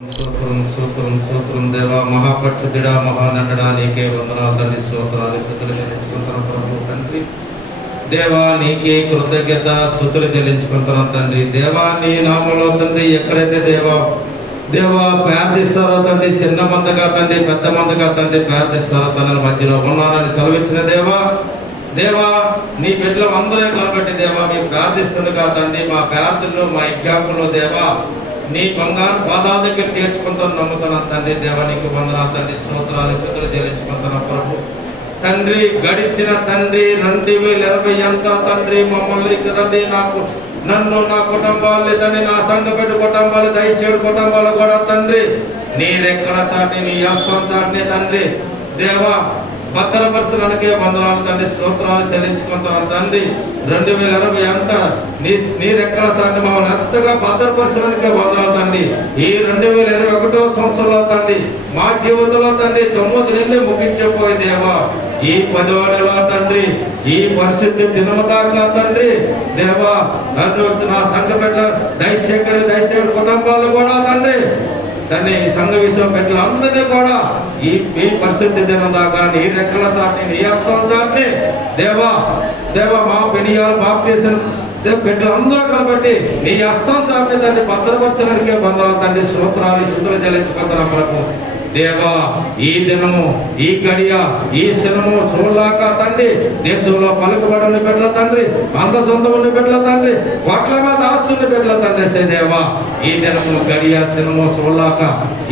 స్తోత్రం దేవా, మహాపరిశుద్ధుడా, మహానందుడా, నీకే వందనాలు తండ్రి. స్తోత్రాలు స్తుతులు చెల్లించుకుంటున్నాం ప్రభు తండ్రి. దేవా, నీకే కృతజ్ఞత స్తుతులు చెల్లించుకుంటున్నాం తండ్రి. దేవా, నీ నామములో తండ్రి ఎక్కడైతే దేవా ప్రార్థిస్తారో తండ్రి, చిన్న మందగా తండ్రి, పెద్ద మందగా తండ్రి ప్రార్థిస్తారో తండ్రి మధ్యలో ఉన్నానని సెలవిచ్చిన దేవా, నీ బిడ్డలు అందరూ కాబట్టి దేవా మేము ప్రార్థిస్తుండగా తండ్రి, మా ప్రార్థనలో మా యజ్ఞాపంలో దేవా నీ బంగారు పాదాల దగ్గర చేర్చుకుంటాను నమ్ముతున్నాను తండ్రి. దేవానికి వందనాలు తండ్రి. స్తోత్రాలు స్తుతులు చెల్లించుకుంటున్నాం ప్రభు తండ్రి. గడిచిన తండ్రి 2020 అంతా తండ్రి మమ్మల్ని తండ్రి నన్ను నా కుటుంబాలు లేదని నా సంఘపెట్టు కుటుంబాలు దయచేడు కుటుంబాలు కూడా తండ్రి నీ రెక్కల చాటి నీ హస్తం చాటిని తండ్రి దేవా భద్రపరచడానికే వందనాలు తండ్రి. స్తోత్రాలు చెల్లించుకుంటున్నాం తండ్రి. 2020 అంతా నీ రెక్కల తండ్రి మమ్మల్ని ఎంతగా భద్రపరచడానికే వందనాలు తండ్రి. ఈ 2021 సంవత్సరంలో తండ్రి మా జీవితంలో తండ్రి 9 నెలలు ముగించిపోయే దేవా, ఈ 10వ నెల తండ్రి ఈ పరిస్థితి దినము దాకా తండ్రి దేవా నా సంఘ బిడ్డ దయచేడు కుటుంబాలు కూడా తండ్రి ఈ సంఘ విషయం పెట్టిన అందరినీ కూడా ఈ పరిస్థితి దినం దాకా నీ రెక్కల సాటిని నీ అక్షం సాటిని దేవా మా పెనియాలు బాప్తీసం బిడ్డలు అందరూ కాబట్టి నీ అస్తం చాటిని దాన్ని భద్రపరచడానికే బంధనాలు తండ్రి. స్తోత్రాలు స్తుతులు చెల్లించుకుంటున్నాం ప్రభు దేవా. ఈ దినము ఈ గడియ ఈ క్షణము చూడలాక తండ్రి దేశంలో పలుకుబడిన బిడ్డల తండ్రి, అంత సొంతముని బిడ్డల తండ్రి, కోట్ల మీద ఆస్తుని బిడ్డల తండ్రి దేవా, ఈ దినము గడియ క్షణము చూడలాక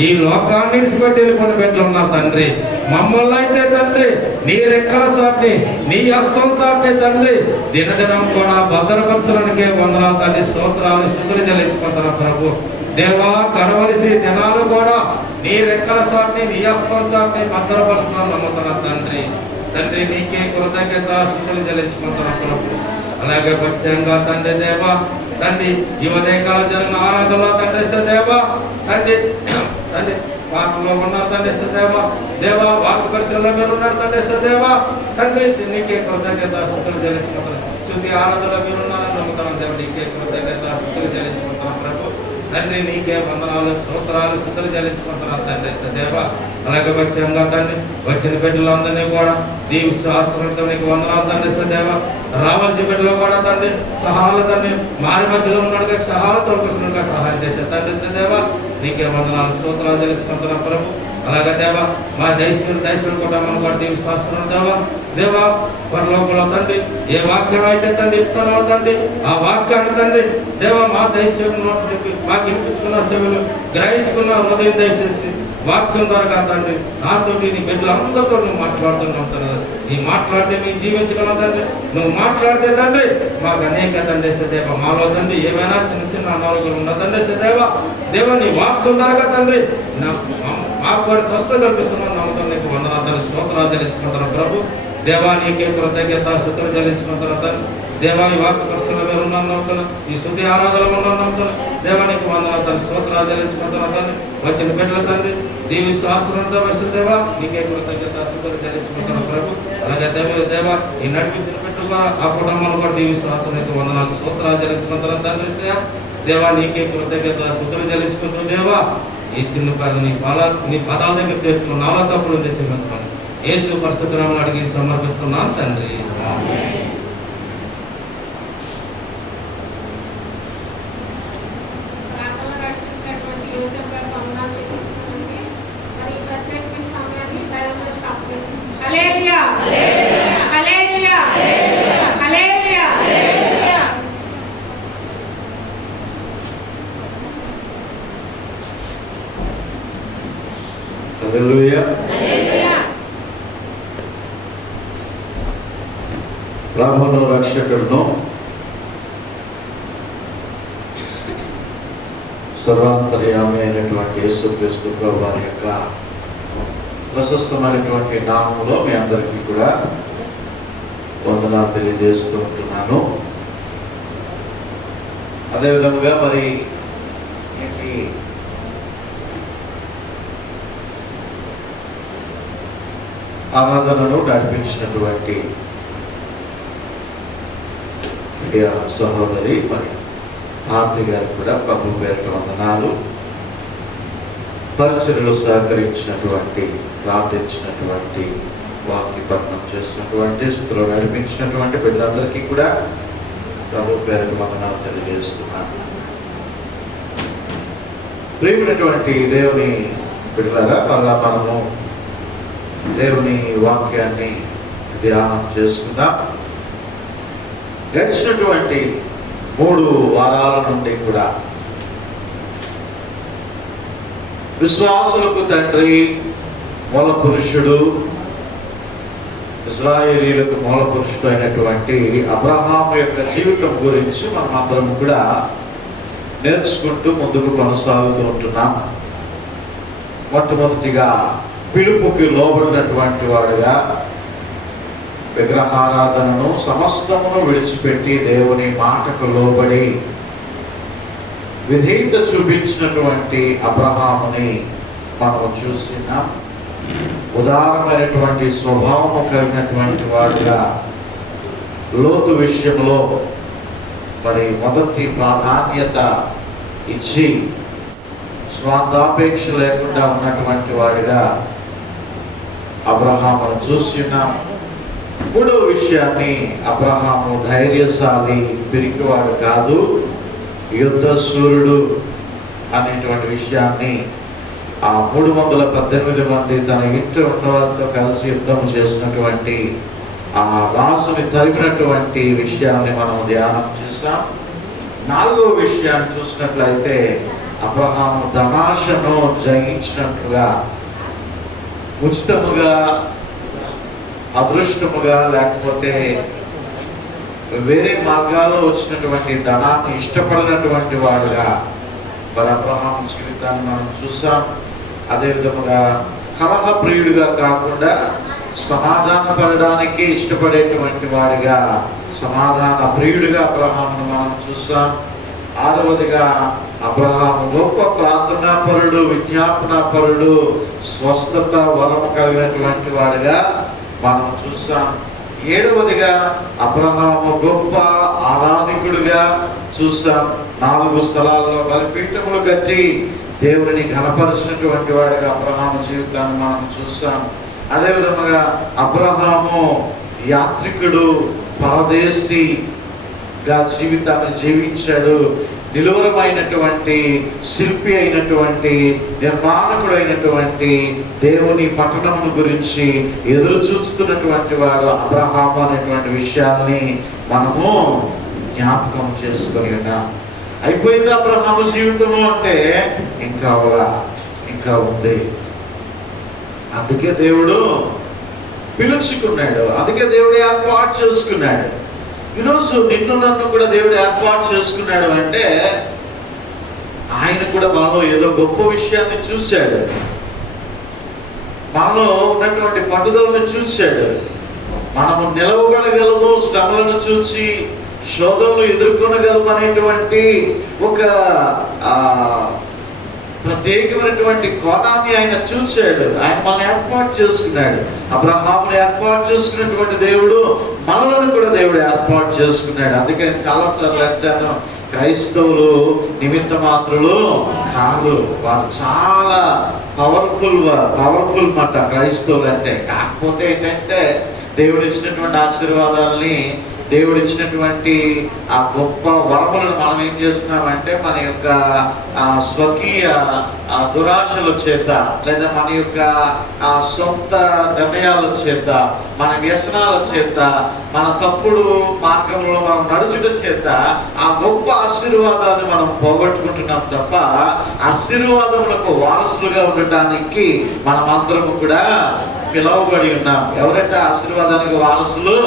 ఈ లోకాన్ని విడిచిపెట్టి వెళ్ళిపోయిన బిడ్డలు ఉన్నారు తండ్రి. మమ్మల్ని అయితే తండ్రి నీ రెక్కల చాటిని నీ హస్తం చాటిని తండ్రి దినదినం కూడా భద్రపరచడానికే వందనాలు తండ్రి. స్తోత్రాలు స్తుతులు చెల్లించుకుంటున్నాం ప్రభు దేవా. గడవలసి దినాలు కూడా నీ రెక్కల సాటిని నీ హస్తం చాటిని భద్రపరుస్తున్నాను నమ్ముతున్నాను తండ్రి. నీకే కృతజ్ఞత స్తుతులు చెల్లించుకుంటున్నాం ప్రభు. అలాగే పశ్చంగా తండ్రి దేవా తండ్రి ఈ ఉదయకాలం జరిగిన ఆరాధనలో తండ్రి దేవా తండ్రి వాటిలో ఉన్నారు తండ్రి దేవా వాకు పరిశీలన మీరు ఉన్నారు తండ్రి దేవా తండ్రి. నీకే కృతజ్ఞత స్తుతులు చెల్లించుకుంటున్నాం. శుద్ధి ఆరాధనలో మీరు ఉన్నారని నమ్ముతున్నాను దేవ. నీకే కృతజ్ఞత స్తుతులు చెల్లించుకుంటున్నాం ప్రభు తండ్రి. నీకే వందనాలు స్తోత్రాలు స్తుతులు చెల్లించుకుంటున్నాం తండ్రి దేవా. అలాగే వచ్చంగా తండ్రి వచ్చిన బిడ్డలందరినీ కూడా దీవిస్తూ ఆశ్రమంతో నీకు వందనాలు తండ్రి దేవా. రావాల్సిన బిడ్డలో కూడా తండ్రి సహాయాలు తండ్రి మారి మధ్యలో ఉన్నాడుగా సహాయాలతో సహాయం చేసే తండ్రి దేవా. నీకే వందనాలు స్తోత్రాలు చెల్లించుకుంటున్నాం ప్రభు. అలాగే దేవా మా దైశ్వరుడు కుటుంబం కూడా దీవిస్తాస్తున్నాం దేవా. పరలోకంలో తండ్రి ఏ వాక్యం అయితే తండ్రి ఇస్తున్నావు తండ్రి ఆ వాక్యాన్ని తండ్రి దేవా మా దైశ్వరుడు మాకు వినిపించుకున్న చెవులు గ్రహించుకున్న హృదయం దయచేసి వాక్యం ద్వారా తండ్రి నాతో నీ బిడ్డలు అందరితో నువ్వు మాట్లాడుతున్నావు తండ్రి. నీ మాట్లాడితే మేము జీవించగలం తండ్రి. నువ్వు మాట్లాడితే తండ్రి మాకు అనేక తండ్రి దేవ మాలో తండ్రి ఏమైనా చిన్న అనారోగ్యాలు ఉన్న తండ్రి దేవ నీ వాక్యం ద్వారా తండ్రి మాకు వారి స్వస్థ కల్పిస్తున్నాను నమ్మకం నీకు వందనాలు స్తోత్రాలు చెల్లించుకుంటున్నాం ప్రభు దేవా. నీకే కృతజ్ఞత స్తుతులు చెల్లించుకుంటున్నాం తండ్రి దేవా. ఈ వాక్య పరిస్థితుల్లో మీరు ఉన్నాను నమ్ముతున్నాం. ఈ శుద్ధి ఆరాధనలో ఉన్నాను నమ్ముతున్నాం దేవానికి వందనాలు తండ్రి. స్తోత్రాలు చెల్లించుకుంటున్నాం తండ్రి. వచ్చిన బిడ్డల తండ్రి దీవి శాస్త్రంతో వస్తుంది దేవా. నీకే కృతజ్ఞత స్తుతులు చెల్లించుకుంటున్నాం ప్రభు. అలాగే దేవా ఈ నడిపించిన బిడ్డలుగా ఆ కుటుంబాలు కూడా దీవి శాస్త్రం నీకు వందనాలు స్తోత్రాలు చెల్లించుకుంటున్నాం తండ్రి దేవా. నీకే కృతజ్ఞత స్తుతులు చెల్లించుకుంటున్నాం దేవా. ఈ చిన్న నీ పదాల దగ్గర చేర్చుకున్న నాలో తప్పులు తెచ్చుకుంటున్నాను యేసు పరిశుద్ధనామమున అడిగి సమర్పిస్తున్నాను తండ్రి. ప్రభువును రక్షకుడును సర్వాంతర్యామి అయినటువంటి యేసుక్రీస్తు ప్రభు వారి యొక్క ప్రశస్తమైనటువంటి నామములో మీ అందరికీ కూడా వందనాలు తెలియజేస్తూ ఉంటున్నాను. అదేవిధంగా మరి ఆరాధనను నడిపించినటువంటి సహోదరి మరి ఆర్తి గారికి కూడా ప్రభు పేరు వందనాలు. పరిచర్యలు సహకరించినటువంటి, ప్రార్థించినటువంటి, వాక్య పఠనం చేసినటువంటి, స్థితిలో నడిపించినటువంటి బిడ్డలందరికీ కూడా ప్రభు పేరు వందనాలు తెలియజేస్తున్నాను. ప్రియమైనటువంటి దేవుని బిడ్డలారా, మళ్ళా మనము దేవుని వాక్యాన్ని ధ్యానం చేసుకుందాం. గడిచినటువంటి 3 వారాల నుండి కూడా విశ్వాసులకు తండ్రి, మూల పురుషుడు, ఇశ్రాయేలీయులకు మూల పురుషుడు అయినటువంటి అబ్రహాము యొక్క జీవితం గురించి మనం అందరం కూడా నేర్చుకుంటూ ముందుకు కొనసాగుతూ ఉంటున్నాం. మొట్టమొదటిగా పిలుపుకి లోబడినటువంటి వాడుగా విగ్రహారాధనను సమస్తమును విడిచిపెట్టి దేవుని మాటకు లోబడి విధేయత చూపించినటువంటి అబ్రహాముని మనం చూస్తున్నాం. ఉదారమైనటువంటి స్వభావము కలిగినటువంటి వాడుగా లోతు విషయంలో మరి మొదటి ప్రాధాన్యత ఇచ్చి స్వార్థాపేక్ష లేకుండా ఉన్నటువంటి వాడిగా అబ్రహామును చూస్తున్నాం. 3వ విషయాన్ని, అబ్రహాము ధైర్యశాలి, పిరికివాడు కాదు, యుద్ధ సూర్యుడు అనేటువంటి విషయాన్ని ఆ 318 మంది తన ఇంటి ఉన్నవారితో కలిసి యుద్ధం చేసినటువంటి ఆ రాజుని తరిమినటువంటి విషయాన్ని మనం ధ్యానం చేశాం. 4వ విషయాన్ని చూసినట్లయితే అబ్రహాము ధనాశను జయించినట్లుగా, ఉచితముగా, అదృష్టముగా, లేకపోతే వేరే మార్గాల్లో వచ్చినటువంటి ధనాన్ని ఇష్టపడినటువంటి వాడుగా మరి అబ్రహాము జీవితాన్ని మనం చూసాం. అదేవిధముగా కలహ ప్రియుడిగా కాకుండా సమాధాన పడడానికి ఇష్టపడేటువంటి వాడిగా, సమాధాన ప్రియుడిగా అబ్రహామును మనం చూసాం. 6వదిగా అబ్రహాము గొప్ప ప్రార్థనాపరుడు, విజ్ఞాపనాపరుడు, స్వస్థత వరము కలిగినటువంటి వాడిగా మనం చూసాం. 7వదిగా అబ్రహాము గొప్ప ఆరాధికుడిగా చూసాం. 4 స్థలాల్లో బలిపీఠములు కట్టి దేవుడిని ఘనపరిచినటువంటి వాడిగా అబ్రహాము జీవితాన్ని మనం చూసాం. అదేవిధంగా అబ్రహాము యాత్రికుడు, పరదేశిగా జీవితాన్ని జీవించాడు. నిలువరమైనటువంటి శిల్పి అయినటువంటి, నిర్మాణకుడు అయినటువంటి దేవుని పట్టణమును గురించి ఎదురు చూస్తున్నటువంటి వాడు అబ్రహాము అనేటువంటి విషయాన్ని మనము జ్ఞాపకం చేసుకొని ఉన్నాం. అయిపోయింది అబ్రహాము జీవితము అంటే ఇంకా ఉంది. అందుకే దేవుడు పిలుచుకున్నాడు, అందుకే దేవుడు ఏర్పాటు చేసుకున్నాడు. ఈరోజు నిన్ను నన్ను కూడా దేవుడు ఏర్పాటు చేసుకున్నాడు అంటే ఆయన కూడా మనలో ఏదో గొప్ప విషయాన్ని చూశాడు, మనలో ఉన్నటువంటి పట్టుదలను చూశాడు. మనము నిలవబడగలము, శ్రమలను చూసి శోధనలు ఎదుర్కొనగలము అనేటువంటి ఒక ప్రత్యేకమైనటువంటి కోణాన్ని ఆయన చూశాడు. ఆయన మనల్ని ఏర్పాటు చేసుకున్నాడు. అబ్రహాముని ఏర్పాటు చేసుకున్నటువంటి దేవుడు మనలను కూడా దేవుడు ఏర్పాటు చేసుకున్నాడు. అందుకే చాలాసార్లు అంటాను, క్రైస్తవులు నిమిత్త మాత్రులు కాదు, వారు చాలా పవర్ఫుల్ మాట క్రైస్తవులు అంటే. కాకపోతే ఏంటంటే దేవుడు ఇచ్చినటువంటి ఆశీర్వాదాలని, దేవుడు ఇచ్చినటువంటి ఆ గొప్ప వరములను మనం ఏం చేస్తున్నామంటే మన యొక్క స్వకీయ దురాశల చేత, లేదా మన యొక్క సొంత నిర్ణయాల చేత, మన వ్యసనాల చేత, మన తప్పుడు మార్గంలో మనం నడుచుట చేత ఆ గొప్ప ఆశీర్వాదాన్ని మనం పోగొట్టుకుంటున్నాం తప్ప ఆశీర్వాదములకు వారసులుగా ఉండటానికి మనమందరము కూడా పిలువబడి ఉన్నాం. ఎవరైతే ఆశీర్వాదానికి వారసులు?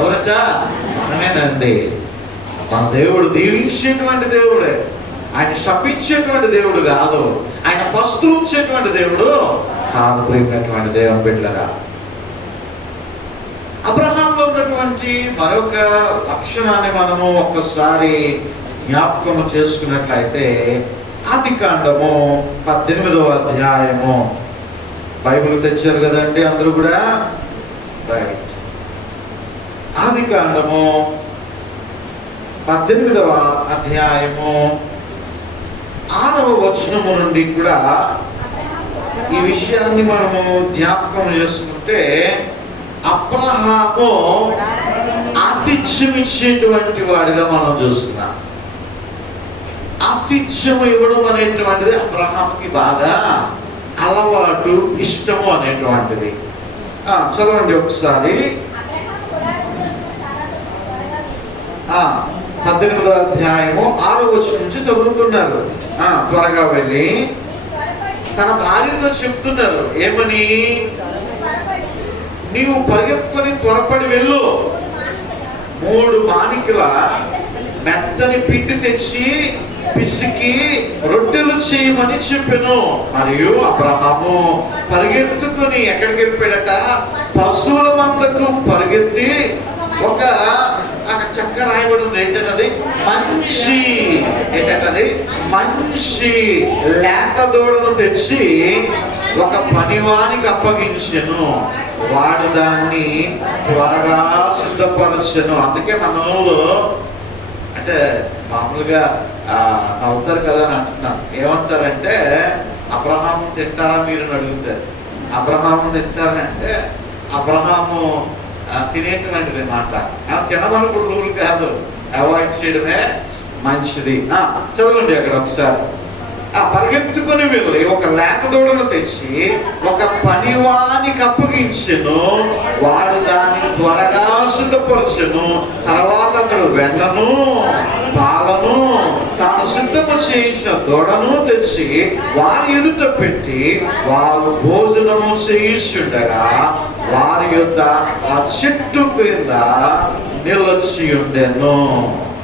ఎవరట? మనమేనండి. మన దేవుడు దీవించేటువంటి దేవుడే, ఆయన శపించేటువంటి దేవుడు కాదు, ఆయన పస్తులుంచేటువంటి దేవుడు కాదు. ప్రియమైనటువంటి దేవుని బిడ్డలారా, అబ్రహాంలో ఉన్నటువంటి మరొక లక్షణాన్ని మనము ఒక్కసారి జ్ఞాపకం చేసుకున్నట్లయితే ఆదికాండము 18వ అధ్యాయము. బైబిల్ తెచ్చారు కదండి అందరూ కూడా? రైట్. ఆదికాండము 18వ అధ్యాయము 6వ వచనము నుండి కూడా ఈ విషయాన్ని మనము జ్ఞాపకం చేసుకుంటే, అబ్రహాము ఆతిథ్యం ఇచ్చేటువంటి వాడిగా మనం చూస్తున్నాం. ఆతిథ్యం ఇవ్వడం అనేటువంటిది అబ్రహాముకి బాగా అలవాటు, ఇష్టము అనేటువంటిది. చదవండి ఒకసారి 18వ అధ్యాయము 6వ వచనం నుంచి చదువుతున్నారు. త్వరగా వెళ్ళి తన భార్యతో చెప్తున్నారు, ఏమని? నీవు పరిగెత్తుకొని త్వరపడి వెళ్ళు, 3 మానికల మెత్తని పిండి తెచ్చి పిసికి రొట్టెలు చేయమని చెప్పెను. మరియు అబ్రహాము పరిగెత్తుకుని ఎక్కడికి వెళ్ళిపోయాడట? పశువుల మందకు పరిగెత్తి ఒక అక్కడ చక్కగా రాయబడి ఉంది. ఏంటది? మంచి ఏంటంటది? మంచి లేత దూడను తెచ్చి ఒక పనివానికి అప్పగించెను. వాడు దాన్ని త్వరగా సిద్ధపరచెను. అందుకే మనలో అంటే మామూలుగా నవ్వుతారు కదా అని అంటున్నాను. ఏమంటారంటే, అబ్రహాము తింటారా మీరు అని అడుగుతారు. అబ్రహాము తింటారంటే అబ్రహాము తినేటువంటిది మాట. తినమనుకుడు రూల్ కాదు, అవాయిడ్ చేయడమే మంచిది. చదవండి అక్కడ ఒకసారి. పరిగెత్తుకుని వెళ్ళి ఒక లేక దూడను తెచ్చి ఒక పనివానికి అప్పగించెను. వాడు దాన్ని త్వరగా సిద్ధపరచెను. తర్వాత అతడు వెన్నను పాలను తాను సిద్ధము చేయించిన దూడను తెచ్చి వారి ఎదుట పెట్టి వారు భోజనము చేయిస్తుండగా వారి యొద్ద ఆ చెట్టు కింద నిలచి ఉండెను.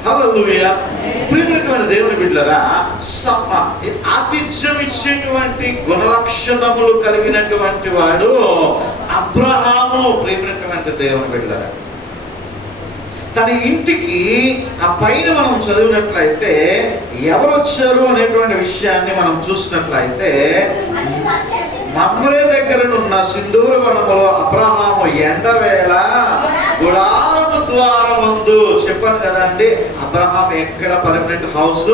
హల్లెలూయా. ప్రియమైనటువంటి దేవుని బిడ్డలారా, ఆతిథ్యం ఇచ్చేటువంటి గుణలక్షణములు కలిగినటువంటి వాడు అబ్రహాము. ప్రియమైనటువంటి దేవుని బిడ్డలారా, తన ఇంటికి ఆ పైన మనం చదివినట్లయితే ఎవరు వచ్చారు అనేటువంటి విషయాన్ని మనం చూసినట్లయితే, మమ్రే దగ్గరనున్న సింధూర వనములో అబ్రహాము ఎండవేళ గుడారము ద్వారమందు. చెప్పాను కదండి, అబ్రహాం ఎక్కడ పర్మనెంట్ హౌస్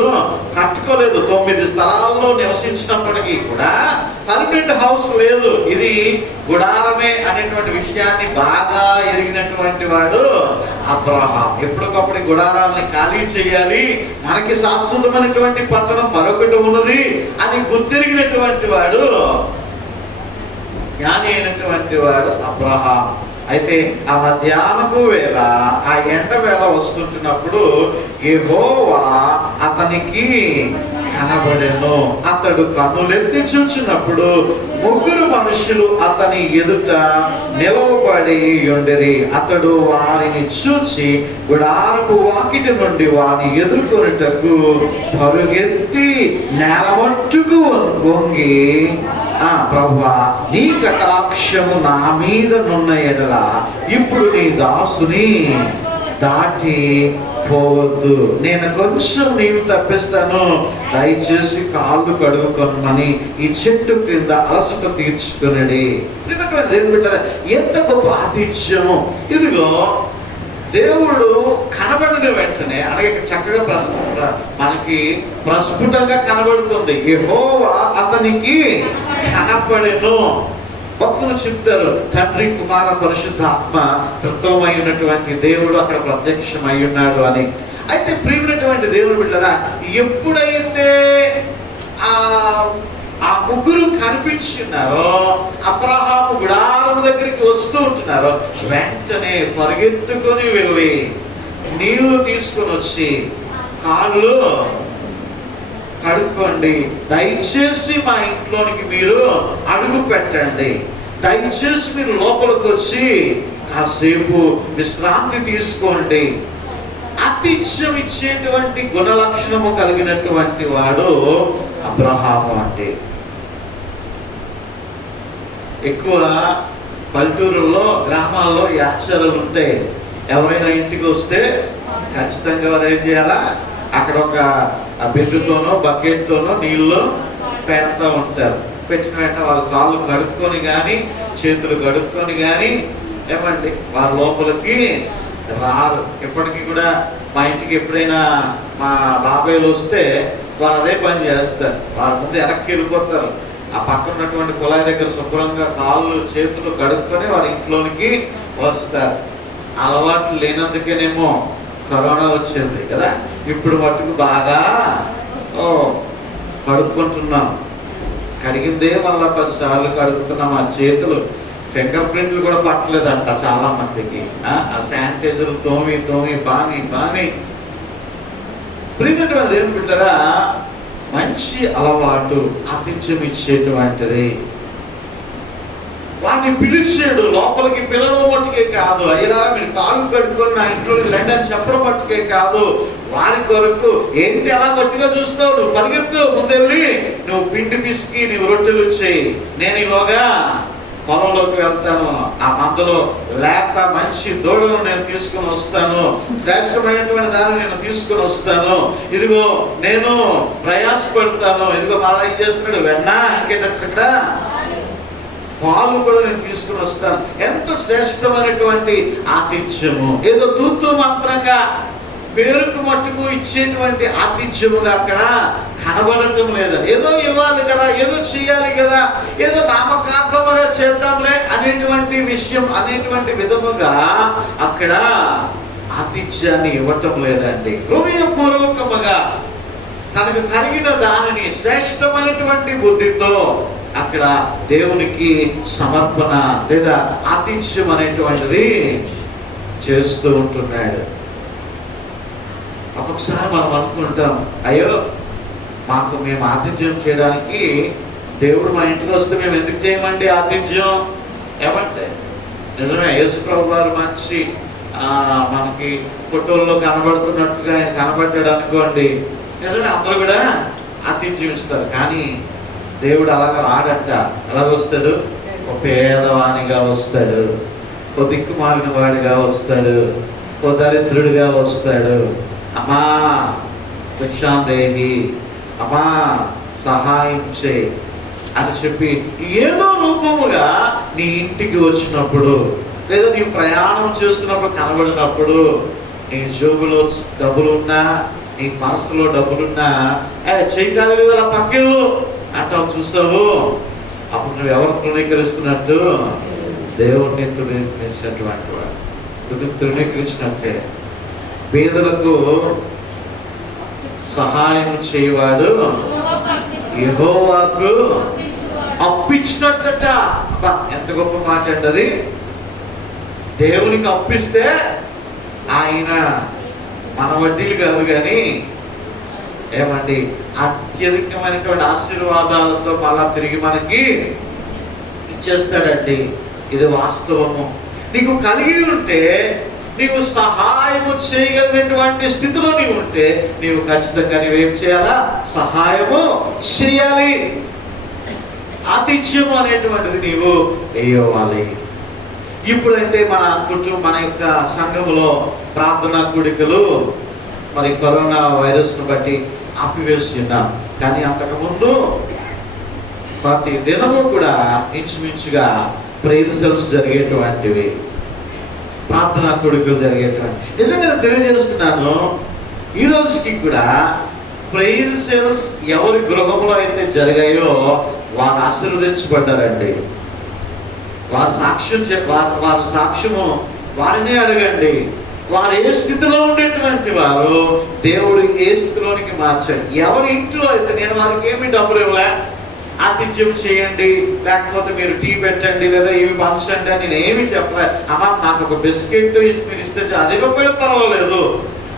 కట్టుకోలేదు. 9 స్థలాల్లో నివసించినప్పటికీ కూడా పర్మనెంట్ హౌస్ లేదు. ఇది గుడారమే అనేటువంటి విషయాన్ని బాగా ఎరిగినటువంటి వాడు అబ్రహాం. ఎప్పటికప్పుడు గుడారాలని ఖాళీ చేయాలి, మనకి శాశ్వతమైనటువంటి పట్టణం మరొకటి ఉన్నది అని గుర్తిరిగినటువంటి వాడు, జ్ఞాని అయినటువంటి వాడు అబ్రహాం. అయితే ఆ మధ్యాహ్నపు వేళ, ఆ ఎండ వేళ వస్తుంటున్నప్పుడు యెహోవా అతనికి కనబడెను. అతడు కన్నులెత్తి చూచినప్పుడు 3 మనుషులు అతని ఎదుట నిలవబడి ఉండేరి. అతడు వారిని చూచి గుడారపు వాకిటి నుండి వారిని ఎదుర్కొనుటకు పరుగెత్తి నేలమట్టుకు వంగి, ప్రభువా, నీ కటాక్షము నా మీద నున్న ఎడల ఇప్పుడు నీ దాసుని దాటి పోవద్దు. నేను కొంచెం నీవు తప్పిస్తాను, దయచేసి కాళ్ళు కడుగుకొనమని ఈ చెట్టు కింద అలసట తీర్చుకునడి. ఎంత గొప్ప ఆతిథ్యము! ఇదిగో దేవుడు కనబడిన వెంటనే, అలాగే చక్కగా మనకి ప్రస్ఫుటంగా కనబడుతుంది. యెహోవా అతనికి కనపడెను. భక్తులు చెప్తారు, తండ్రి, కుమార, పరిశుద్ధాత్మ తత్వమైనటువంటి దేవుడు అక్కడ ప్రత్యక్షమై ఉన్నాడు అని. అయితే ప్రియమైనటువంటి దేవుడు బిడ్డరా, ఎప్పుడైతే ఆ 3 కనిపించినారో, అబ్రహాము గుడారం దగ్గరికి వస్తూ ఉంటున్నారో, వెంటనే పరిగెత్తుకొని వెళ్ళి నీళ్లు తీసుకొని వచ్చి కాళ్ళు కడుక్కోండి, దయచేసి మా ఇంట్లోనికి మీరు అడుగు పెట్టండి, దయచేసి మీరు లోపలికి వచ్చి కాసేపు విశ్రాంతి తీసుకోండి. ఆతిథ్యం ఇచ్చేటువంటి గుణలక్షణము కలిగినటువంటి వాడు అబ్రహాము. అంటే ఎక్కువ పల్లెటూరుల్లో, గ్రామాల్లో ఈ ఆచారాలు ఉంటాయి. ఎవరైనా ఇంటికి వస్తే ఖచ్చితంగా వారు ఏం చేయాలా, అక్కడ ఒక బిందుతోనో బకెట్తోనో నీళ్ళు పెడతా ఉంటారు. పెట్టిన వెంటనే వాళ్ళ కాళ్ళు కడుక్కొని కానీ, చేతులు కడుక్కొని కానీ ఏమండి వారి లోపలికి రారు. ఎప్పటికీ కూడా మా ఇంటికి ఎప్పుడైనా మా బాబాయ్లు వస్తే వారు అదే పని చేస్తారు. వాళ్ళ ముందు వెనక్కి వెళ్ళిపోతారు. ఆ పక్కన ఉన్నటువంటి కుళాయి దగ్గర శుభ్రంగా కాళ్ళు చేతులు కడుక్కొని వారి ఇంట్లోనికి వస్తారు. అలవాట్లు లేనందుకేనేమో కరోనా వచ్చింది కదా. ఇప్పుడు మట్టుకు బాగా కడుక్కుంటున్నాం. కడిగిందే మళ్ళా 10 సార్లు కడుగుతున్నాం. ఆ చేతులు ఫింగర్ ప్రింట్లు కూడా పట్టలేదంట చాలా మందికి. ఆ శానిటైజర్ తోమి బాని ప్రియమైనటువంటి ఏం బిడ్డరా, మంచి అలవాటు ఆతిథ్యం ఇచ్చేటువంటిది. వాడిని పిలిచాడు లోపలికి, పిల్లల మట్టుకే కాదు, అయ్యా మీరు కాలు కడుక్కొని నా ఇంట్లో రండి అని చెప్పడం మట్టుకే కాదు, వారి కొరకు ఏంటి అలా గట్టిగా చూస్తావు, నువ్వు పరిగెత్తు, ముందెళ్ళి నువ్వు పిండి పిసికి నువ్వు రొట్టెలు చేయి, నేను ఇలాగా పొలంలోకి వెళ్తాను, ఆ మందులో లేక మంచి దూడను నేను తీసుకుని వస్తాను, శ్రేష్టమైనటువంటి దాన్ని నేను తీసుకుని వస్తాను, ఇదిగో నేను ప్రయాసపడతాను, ఇదిగో బాగా ఏం చేస్తున్నాడు వెన్న ఇంకేటక్కడ పాలు కూడా నేను తీసుకుని వస్తాను. ఎంత శ్రేష్టమైనటువంటి ఆతిథ్యము! ఏదో తూతూ మంత్రంగా పేరుకు మట్టుకు ఇచ్చేటువంటి ఆతిథ్యముగా అక్కడ కనబడటం లేదా. ఏదో ఇవ్వాలి కదా, ఏదో చేయాలి కదా, ఏదో నామకార్థముగా చేద్దాంలే అనేటువంటి విషయం, అనేటువంటి విధముగా అక్కడ ఆతిథ్యాన్ని ఇవ్వటం లేదండి. హృదయపూర్వకముగా తనకు కలిగిన దానిని శ్రేష్టమైనటువంటి బుద్ధితో అక్కడ దేవునికి సమర్పణ లేదా ఆతిథ్యం అనేటువంటిది చేస్తూ ఉంటున్నాడు. ఒక్కొక్కసారి మనం అనుకుంటాం, అయ్యో మేము ఆతిథ్యం చేయడానికి దేవుడు మా ఇంటికి వస్తే మేము ఎందుకు చేయమండి ఆతిథ్యం ఏమంటే? నిజమే, యేసుప్రభు వారు మంచి మనకి ఫోటోల్లో కనబడుతున్నట్టుగా ఆయన కనబడ్డాడు అనుకోండి, నిజమే అందరూ కూడా ఆతిథ్యం ఇస్తారు. కానీ దేవుడు అలాగ రాడట. ఎలా వస్తాడు? ఒక పేదవానిగా వస్తాడు, ఓ దిక్కుమాలిన వాడిగా వస్తాడు, ఓ దరిద్రుడిగా వస్తాడు. అమ్మా భిక్షాందేహి, అమ్మా సహాయం చేయి అని చెప్పి ఏదో రూపముగా నీ ఇంటికి వచ్చినప్పుడు, లేదా నీ ప్రయాణం చేస్తున్నప్పుడు కనబడినప్పుడు, నీ జోబులో డబ్బులున్నా, నీ మనసులో డబ్బులున్నా, చేయగలిగి అలా పక్కలు అంటావు, చూస్తావు. అప్పుడు నువ్వు ఎవరు తృణీకరిస్తున్నట్టు? దేవుడిని తృణీకరించినటువంటి వాడు, తృణీకరించినట్టే. పేదలకు సహాయం చేయవాడు యెహోవాకు అప్పిచ్చినట్లట. ఎంత గొప్ప మాట అండి అది. దేవునికి అప్పిస్తే ఆయన మన వడ్డీలు కాదు కానీ ఏమండి అత్యధికమైనటువంటి ఆశీర్వాదాలతో మళ్ళా తిరిగి మనకి ఇచ్చేస్తాడండి. ఇది వాస్తవము. నీకు కలిగి ఉంటే, నీవు సహాయము చేయగలిగినటువంటి స్థితిలో నీవు ఉంటే, నీవు ఖచ్చితంగా నీవేం చేయాలా? సహాయము చేయాలి. ఆతిథ్యము అనేటువంటిది నీవు వేయాలి. ఇప్పుడంటే మన యొక్క సంఘములో ప్రార్థనా కూడికలు మరి కరోనా వైరస్ను బట్టి ఆపివేస్తున్నాం. కానీ అంతకుముందు ప్రతి దినము కూడా ఇంచుమించుగా ప్రేయర్ సెల్స్ జరిగేటువంటివి, ప్రార్థనా కూడికలు జరిగేటువంటి. నిజంగా తెలియజేస్తున్నాను, ఈ రోజుకి కూడా ప్రేయర్ సెల్స్ ఎవరి గృహంలో అయితే జరిగాయో వారు ఆశీర్వదించబడ్డారండి. వారి సాక్ష్యము వారినే అడగండి. వారు ఏ స్థితిలో ఉండేటువంటి వారు దేవుడు ఏ స్థితిలోనికి మార్చాడు. ఎవరి ఇంట్లో అయితే నేను వారికి ఏమి డబ్బులు ఇవ్వలే, ఆతిథ్యం చేయండి, లేకపోతే మీరు టీ పెట్టండి, లేదా ఏమి పంచండి అని నేను ఏమి చెప్పలే, అమ్మా నాకు ఒక బిస్కెట్ మీరు ఇస్తే అది ఇవ్వకపోయినా పర్వాలేదు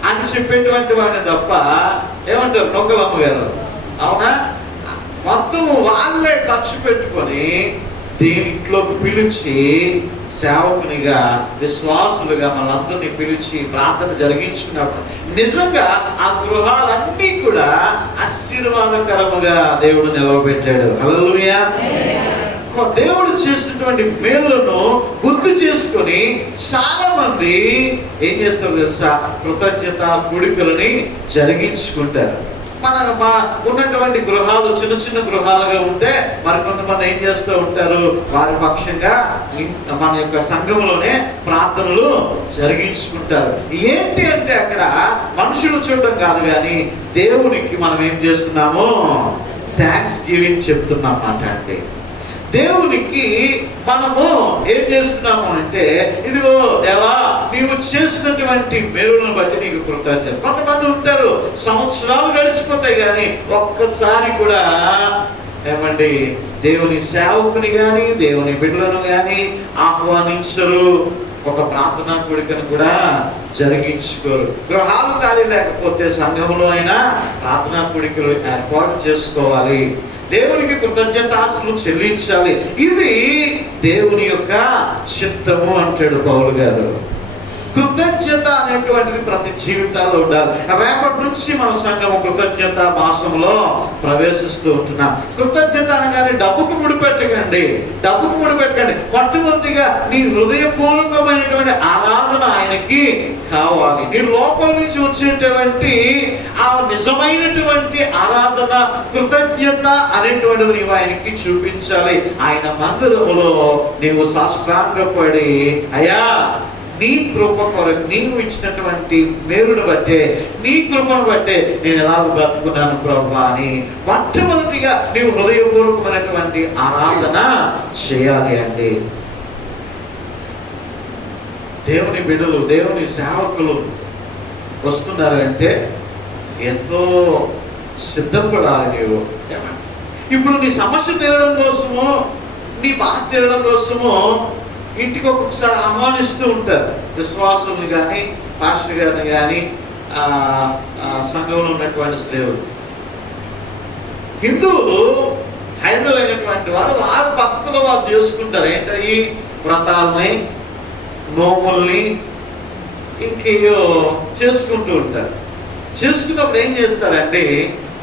అని చెప్పేటువంటి వాడిని తప్ప ఏమంటారు నొక్కలమ్మ గారు, అవునా? మొత్తం వాళ్ళే ఖర్చు పెట్టుకొని దీంట్లోకి పిలిచి సేవకునిగా విశ్వాసులుగా మనందరినీ పిలిచి ప్రార్థన జరిగించుకున్నప్పుడు నిజంగా ఆ గృహాలన్నీ కూడా ఆశీర్వాదకరముగా దేవుడు నిలవబెట్టాడు. హల్లెలూయా. దేవుడు చేసినటువంటి మేలులను గుర్తు చేసుకొని చాలా మంది ఏం చేస్తారు తెలుసా? కృతజ్ఞత కూడికలని జరిగించుకుంటారు. మన ఉన్నటువంటి గృహాలు చిన్న చిన్న గృహాలుగా ఉంటే మరి కొంతమంది ఏం చేస్తూ ఉంటారు? వారి పక్షంగా మన యొక్క సంఘంలోనే ప్రార్థనలు జరిగించుకుంటారు. ఏంటి అంటే అక్కడ మనుషులు చూడడం కాదు కానీ దేవునికి మనం ఏం చేస్తున్నాము? థ్యాంక్స్ గివింగ్ చెప్తున్నమాట అండి. దేవునికి మనము ఏం చేస్తున్నాము అంటే, ఇదిగో దేవా నీవు చేసినటువంటి మేలులను బట్టి నీకు కృతజ్ఞత. కొంతమంది ఉంటారు సంవత్సరాలు గడిచిపోతాయి కానీ ఒక్కసారి కూడా ఏమండి దేవుని సేవకుని కానీ దేవుని బిడ్డలను కానీ ఆహ్వానించరు, ఒక ప్రార్థనా కూడికను కూడా జరిగించుకోరు. గృహాలు ఖాళీ లేకపోతే సంఘంలో అయినా ప్రార్థనా కూడికలు ఏర్పాటు చేసుకోవాలి, దేవునికి కృతజ్ఞతాస్తులు చెల్లించాలి. ఇది దేవుని యొక్క చిత్తము అంటాడు పౌలు గారు. కృతజ్ఞత అనేటువంటిది ప్రతి జీవితాల్లో ఉండాలి. రేపటి నుంచి మన సంఘము కృతజ్ఞత మాసంలో ప్రవేశిస్తూ ఉంటున్నాం. కృతజ్ఞత అనగానే డబ్బుకు ముడిపెట్టకండి, డబ్బుకు ముడిపెట్టకండి. మొట్టమొదటిగా నీ హృదయపూర్వకమైనటువంటి ఆరాధన ఆయనకి కావాలి. నీ లోపల నుంచి వచ్చేటువంటి ఆ నిజమైనటువంటి ఆరాధన, కృతజ్ఞత అనేటువంటిది నీవు ఆయనకి చూపించాలి. ఆయన మందిరములో నీవు సాష్టాంగపడి, అయ్యా నీ కృప కొరకు నీవు ఇచ్చినటువంటి మేలును బట్టే, నీ కృపను బట్టే నేను ఎలా బ్రతుకున్నాను ప్రభువా అని మొట్టమొదటిగా నీవు హృదయపూర్వకమైనటువంటి ఆరాధన చేయాలి అండి. దేవుని బిడ్డలు, దేవుని సేవకులు వస్తున్నారు అంటే ఎంతో సిద్ధపడాలి నీవు. ఇప్పుడు నీ సమస్య తీరడం కోసము, నీ బాధ తీరడం కోసము ఇంటికి ఒక్కొక్కసారి ఆహ్వానిస్తూ ఉంటారు విశ్వాసుల్ని కానీ, పాస్టర్ గారిని కానీ, సంఘంలో ఉన్నటువంటి స్త్రీలు. హిందువులు హైందవులైనటువంటి వారు వారి భక్తులు వారు చేసుకుంటారు. ఏంటవి? వ్రతాలని, నోముల్ని ఇంకేయో చేసుకుంటూ ఉంటారు. చేసుకున్నప్పుడు ఏం చేస్తారంటే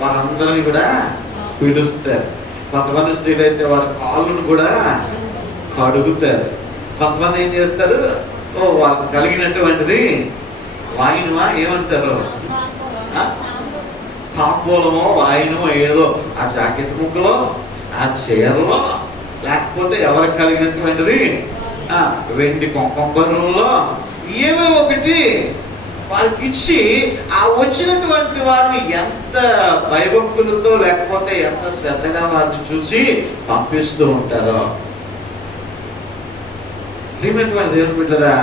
వారందరినీ కూడా పిలుస్తారు. కొంతమంది స్త్రీలు అయితే వారి కాళ్ళను కూడా కడుగుతారు. కొంతమంది ఏం చేస్తారు, వాళ్ళకి కలిగినటువంటిది వాయినమా ఏమంటారు, తాంబూలమో వాయినమో ఏదో ఆ జాకెట్ ముక్కలో, ఆ చీరలో, లేకపోతే ఎవరికి కలిగినటువంటిది వెండి కొంకంబరంలో ఏవో ఒకటి వారికి ఇచ్చి ఆ వచ్చినటువంటి వారిని ఎంత భయభక్తులతో లేకపోతే ఎంత శ్రద్ధగా వారిని చూసి పంపిస్తూ ఉంటారో. దేవుని బిడ్డరా,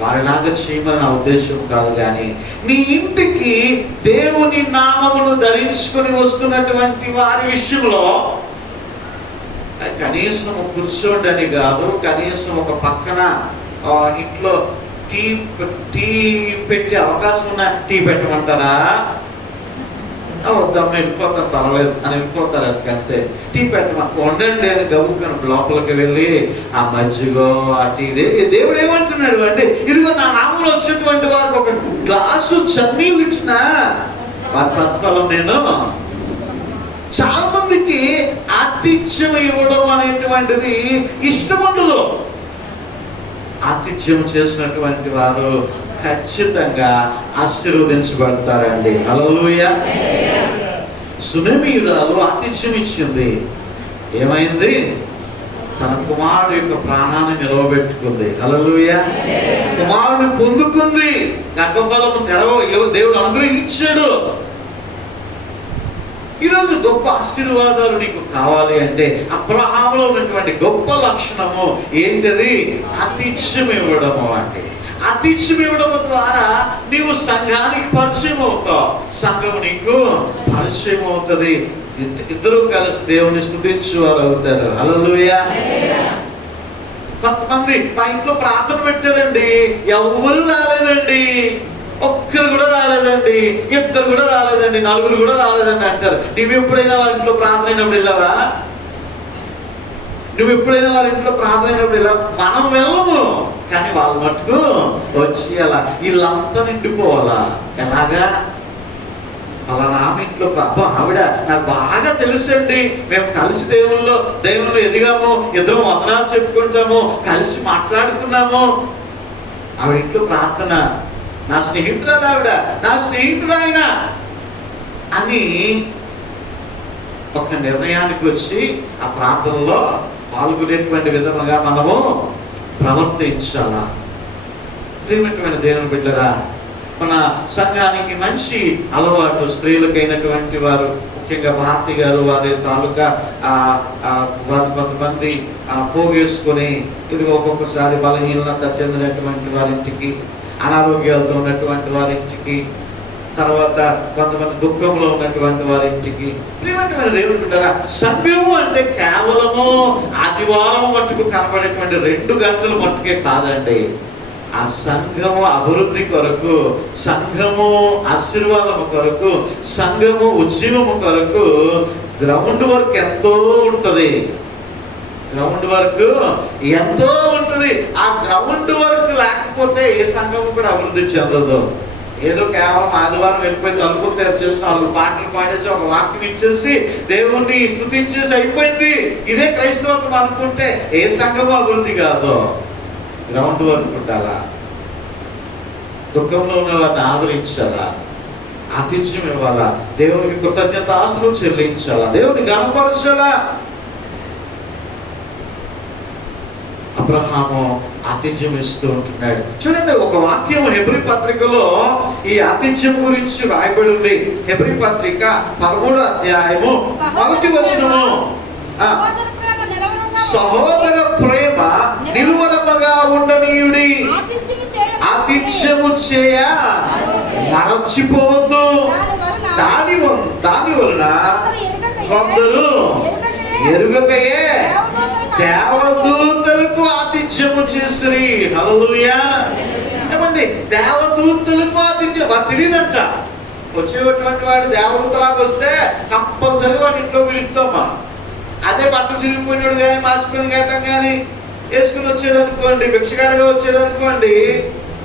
వారిలాగా చేయమని నా ఉద్దేశం కాదు, కానీ నీ ఇంటికి దేవుని నామమును ధరించుకొని వస్తున్నటువంటి వారి విషయంలో కనీసం కూర్చోండి అని కాదు, కనీసం ఒక పక్కన ఇంట్లో టీ పెట్టే అవకాశం ఉన్న టీ పెట్టమంటారా? వద్దమ్మ వెళ్ళిపోతాం, పర్వాలేదు అని వెళ్ళిపోతారు. అంతే. టీ పెట్టమని వండండి అని గబుక్కను లోపలికి వెళ్ళి ఆ మజ్జిగో ఆ టీ, దేవుడు ఏమంటున్నాడు అంటే, ఇదిగో నా నామంలో వచ్చినటువంటి వారికి ఒక గ్లాసు చన్నీళ్ళు ఇచ్చిన వారి ప్రతిఫలం నేను. చాలా మందికి ఆతిథ్యం ఇవ్వడం అనేటువంటిది ఇష్టముండదు. ఆతిథ్యం చేసినటువంటి వారు ఖచ్చితంగా ఆశీర్వదించబడతారండి. హల్లెలూయా. సునమీయురాలు ఆతిథ్యం ఇచ్చింది. ఏమైంది? తన కుమారుడు యొక్క ప్రాణాన్ని నిలవబెట్టుకుంది. హల్లెలూయా. కుమారుని పొందుకుంది. గర్భఫలము దేవుడు అనుగ్రహించాడు. ఈరోజు గొప్ప ఆశీర్వాదాలు నీకు కావాలి అంటే అబ్రహాములో ఉన్నటువంటి గొప్ప లక్షణము ఏంటది? ఆతిథ్యం ఇవ్వడము. అంటే ఆతిథ్యం ఇవ్వడం ద్వారా నీవు సంఘానికి పరిచయం అవుతావు, సంఘం నీకు పరిచయం అవుతుంది. ఇద్దరు కలిసి దేవుని స్తుతించేవారు అవుతారు. హల్లెలూయా. కొంతమంది మా ఇంట్లో ప్రార్థన పెట్టారండి, ఎవరు రాలేదండి, ఒక్కరు కూడా రాలేదండి, ఇద్దరు కూడా రాలేదండి, నలుగురు కూడా రాలేదండి అంటారు. నువ్వు ఎప్పుడైనా వారి ఇంట్లో ప్రార్థన అయినప్పుడు వెళ్ళావా? నువ్వు ఎప్పుడైనా వారి ఇంట్లో ప్రార్థన అయినప్పుడు వెళ్ళావా? మనం వెళ్ళము, కానీ వాళ్ళ మట్టుకు వచ్చి అలా వీళ్ళంతా నిండిపోవాలా? ఎలాగా? అలా నా ఇంట్లో ఆవిడ నాకు బాగా తెలుసండి, మేము కలిసి దేవుళ్ళు ఎదిగాము, ఇద్దరు వందనాలు చెప్పుకుంటాము, కలిసి మాట్లాడుకున్నాము. ఆవిడ ఇంట్లో ప్రార్థన, నా స్నేహితురాలు ఆవిడ, నా స్నేహితుడు ఆయన అని ఒక నిర్ణయానికి వచ్చి ఆ ప్రార్థనలో పాల్గొనేటువంటి విధముగా మనము ప్రవర్తించాలా? ప్రియమైనటువంటి దేవుని బిడ్డరా, మన సంఘానికి మంచి అలవాటు, స్త్రీలకైనటువంటి వారు ముఖ్యంగా భారతి గారు వారి తాలూకా వారి కొంతమంది పోగేసుకొని ఇది ఒక్కొక్కసారి బలహీనత చెందినటువంటి వారింటికి, అనారోగ్యాలతో ఉన్నటువంటి వారింటికి, తర్వాత కొంతమంది దుఃఖంలో ఉన్నటువంటి వారింటికి. ప్రియమైన దేవుడు ఉంటారా, సంఘము అంటే కేవలము ఆదివారం మట్టుకు కనబడేటువంటి 2 గంటలు మట్టుకే కాదండి. ఆ సంఘము అభివృద్ధి కొరకు, సంఘము ఆశీర్వాదము కొరకు, సంఘము ఉద్యమము కొరకు గ్రౌండ్ వర్క్ ఎంతో ఉంటుంది. గ్రౌండ్ వర్క్ ఎంతో ఉంటుంది. ఆ గ్రౌండ్ వర్క్ లేకపోతే ఏ సంఘము కూడా అభివృద్ధి చెందదు. ఏదో కేవలం ఆదివారం వెళ్ళిపోయి తలుపు తెరిచేసి 4 పాటలు పాడేసి ఒక వాక్యం ఇచ్చేసి దేవుణ్ణి స్తుతించేసి అయిపోయింది, ఇదే క్రైస్తవత్వం అనుకుంటే ఏ సంఘము అభివృద్ధి కాదు. గ్రౌండ్ వర్క్ ఉండాలా, దుఃఖంలో ఉన్న వారిని ఆదరించాలా, ఆతిథ్యం ఇవ్వాలా, దేవునికి కృతజ్ఞతాస్తులు చెల్లించాలా, దేవుని గణపరచాలా. అబ్రహాము ఆతిథ్యం ఇస్తూ ఉంటున్నాడు. చూడండి, ఒక వాక్యం హెబ్రీ పత్రికలో ఈ ఆతిథ్యం గురించి రాయబడి ఉంది. హెబ్రీ పత్రిక 13వ అధ్యాయము 1వ వచనము, సహోదర ప్రేమ నిలువరముగా ఉండనీయుడి, ఆతిథ్యము చేయ మరచిపోవద్దు. దాని వలన కొందరు ఎరుగకయే దేవదూతలకు ఆతిథ్యము చేసిరి. హల్లెలూయా. ఏమండి, దేవదూతలకు ఆతిథ్యం అది తెలియదంట. వచ్చేటువంటి వాడు దేవదూతలాగా వస్తే కంపల్సరీ వాడి ఇంట్లో పిలుస్తామా. అదే బట్టలు చిరిగిపోయినాడు కానీ మాసిపోయిన గేటం కానీ వేసుకుని వచ్చేదనుకోండి, భిక్షగారిగా వచ్చేదనుకోండి,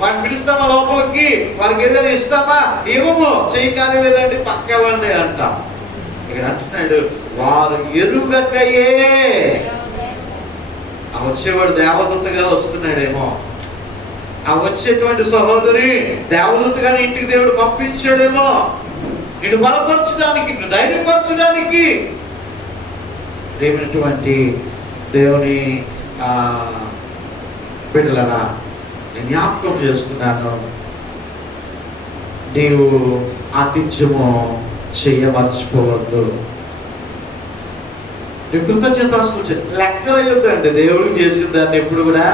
వాడిని పిలుస్తామా లోపలికి, వారికి ఏదైనా ఇస్తామా, ఏమో చెయ్యి కానీ లేదండి పక్కవండి అంటాం. ఇక్కడ అంటున్నాడు, వారు ఎరుగకయే. ఆ వచ్చేవాడు దేవదూతగా వస్తున్నాడేమో, ఆ వచ్చేటువంటి సహోదరి దేవదూతగానే ఇంటికి దేవుడు పంపించాడేమో, నిన్ను బలపరచడానికి, నిన్ను ధైర్యపరచడానికి. ప్రేమైనటువంటి దేవుని బిడ్డలరా, నేను జ్ఞాపకం చేస్తున్నాను, నీవు ఆతిథ్యము చేయమర్చిపోవద్దు. కృతజ్ఞతాస్తులు లెక్కలు అయ్యొద్దు అండి. దేవుడికి చేసిన దాన్ని ఎప్పుడు కూడా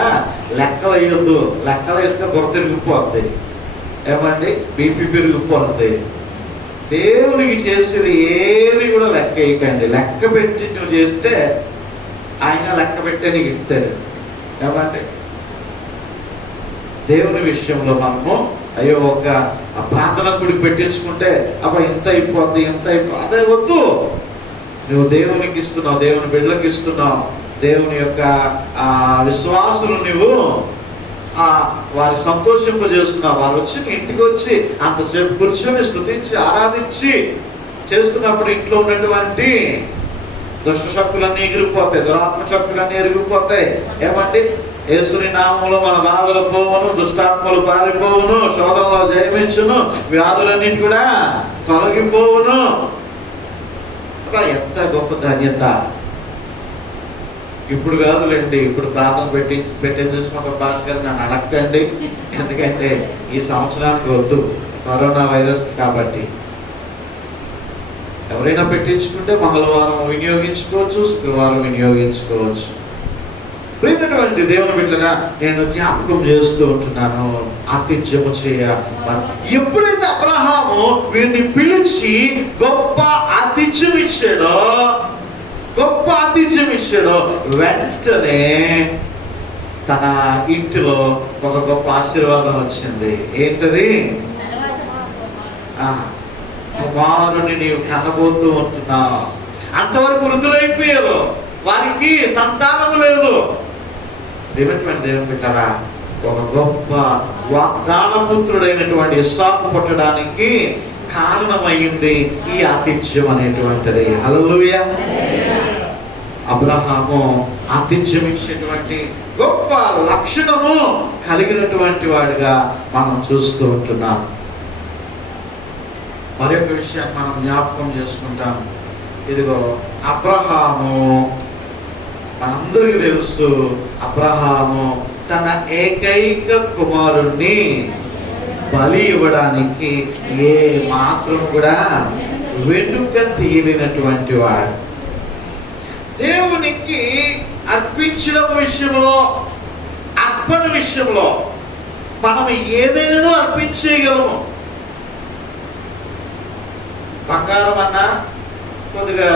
లెక్కలు అయ్యొద్దు. లెక్కలు వేస్తే బుర్ర తిరిగిపోద్ది, ఏమండి బీపీ పెరిగిపోద్ది. దేవుడికి చేసేది ఏది కూడా లెక్క వేయకండి. లెక్క పెట్టి నువ్వు చేస్తే ఆయన లెక్క పెట్టే నీకు ఇస్తాడు. ఏమండి దేవుని విషయంలో మనము అయ్యో ఒక ప్రార్థన గుడి పెట్టించుకుంటే అబ్బా ఇంత అయిపోద్ది, ఇంత అయిపోద్ది, అదే వద్దు. నువ్వు దేవునికి ఇస్తున్నావు, దేవుని బిడ్డలకు ఇస్తున్నావు, దేవుని యొక్క విశ్వాసులు నువ్వు వారి సంతోషింపజేస్తున్నావు. వారు వచ్చి నీ ఇంటికి వచ్చి అంతసేపు కూర్చొని స్తుతించి ఆరాధించి చేస్తున్నప్పుడు ఇంట్లో ఉన్నటువంటి దుష్ట శక్తులన్నీ ఎగిరిపోతాయి, దురాత్మ శక్తులన్నీ ఎరిగిపోతాయి. ఏమండి, యేసుని నామములో మన బాధలు పోవును, దుష్టాత్మలు పారిపోవును, శోధనలో జయమించును, వ్యాధులన్నిటి కూడా తొలగిపోవును. ఎంత గొప్ప ధన్యత. ఇప్పుడు కాదులేండి, ఇప్పుడు ప్రార్థన పెట్టేసేసుకున్న భాష గారు నన్ను అడగండి, ఎందుకంటే ఈ సంవత్సరానికి వద్దు, కరోనా వైరస్ కాబట్టి. ఎవరైనా పెట్టించుకుంటే మంగళవారం వినియోగించుకోవచ్చు, శుక్రవారం వినియోగించుకోవచ్చు. ప్రియమైనటువంటి దేవుని బిడ్డగా నేను జ్ఞాపకం చేస్తూ ఉంటున్నాను, ఆతిథ్యము చేయ. ఎప్పుడైతే అబ్రహాము వీరిని పిలిచి గొప్ప ఆతిథ్యం ఇచ్చాడో వెంటనే తన ఇంటిలో ఒక గొప్ప ఆశీర్వాదం వచ్చింది. ఏంటది? కుమారుని నీవు కనబోతూ ఉంటున్నావు. అంతవరకు వృద్ధులైపోయారు, వారికి సంతానం లేదు. దేవుని పెట్టారా, ఒక గొప్ప వాగ్దానపుత్రుడైనటువంటి ఇస్సాకు పుట్టడానికి కారణమైంది ఈ ఆతిథ్యం అనేటువంటిది. హల్లెలూయా. అబ్రహాము ఆతిథ్యం ఇచ్చేటువంటి గొప్ప లక్షణము కలిగినటువంటి వాడిగా మనం చూస్తూ ఉంటున్నాం. మరొక విషయాన్ని మనం జ్ఞాపకం చేసుకుంటాం. ఇదిగో అబ్రహాము, మనందరికీ తెలుసు, అబ్రహాము తన ఏకైక కుమారుణ్ణి బలి ఇవ్వడానికి ఏ మాత్రం కూడా వెనుక తీయలేనటువంటి వాడు. దేవునికి అర్పించడం విషయంలో, అర్పణ విషయంలో మనం ఏదైనా అర్పించేయగలము. బంగారం అన్నా, కొద్దిగా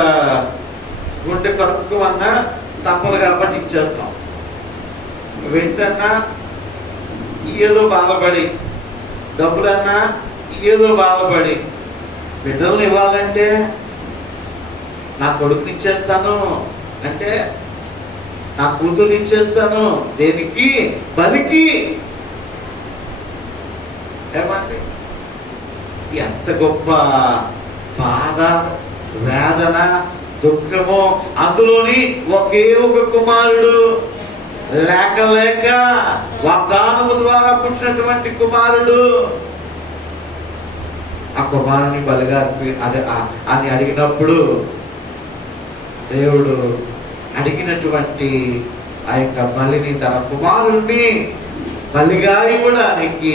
గుండె కరుకు అన్నా తప్పదు కాబట్టి ఇచ్చేస్తాం. వెంటన్నా ఏదో బాధపడి, డబ్బులన్నా ఏదో బాధపడి, బిడ్డలను ఇవ్వాలంటే నా కొడుకుని ఇచ్చేస్తాను అంటే, నా కూతురు ఇచ్చేస్తాను. దేనికి? బలికి. ఏమండి, ఎంత గొప్ప బాధ, వేదన, దుఃఖము. అందులోని ఒకే ఒక కుమారుడు, లేక లేక వాగ్దానము ద్వారా పుట్టినటువంటి కుమారుడు. ఆ కుమారుని బలిగా అని అడిగినప్పుడు దేవుడు అడిగినటువంటి ఆ యొక్క బలిని, తన కుమారుణ్ణి బలిగా ఇవ్వడానికి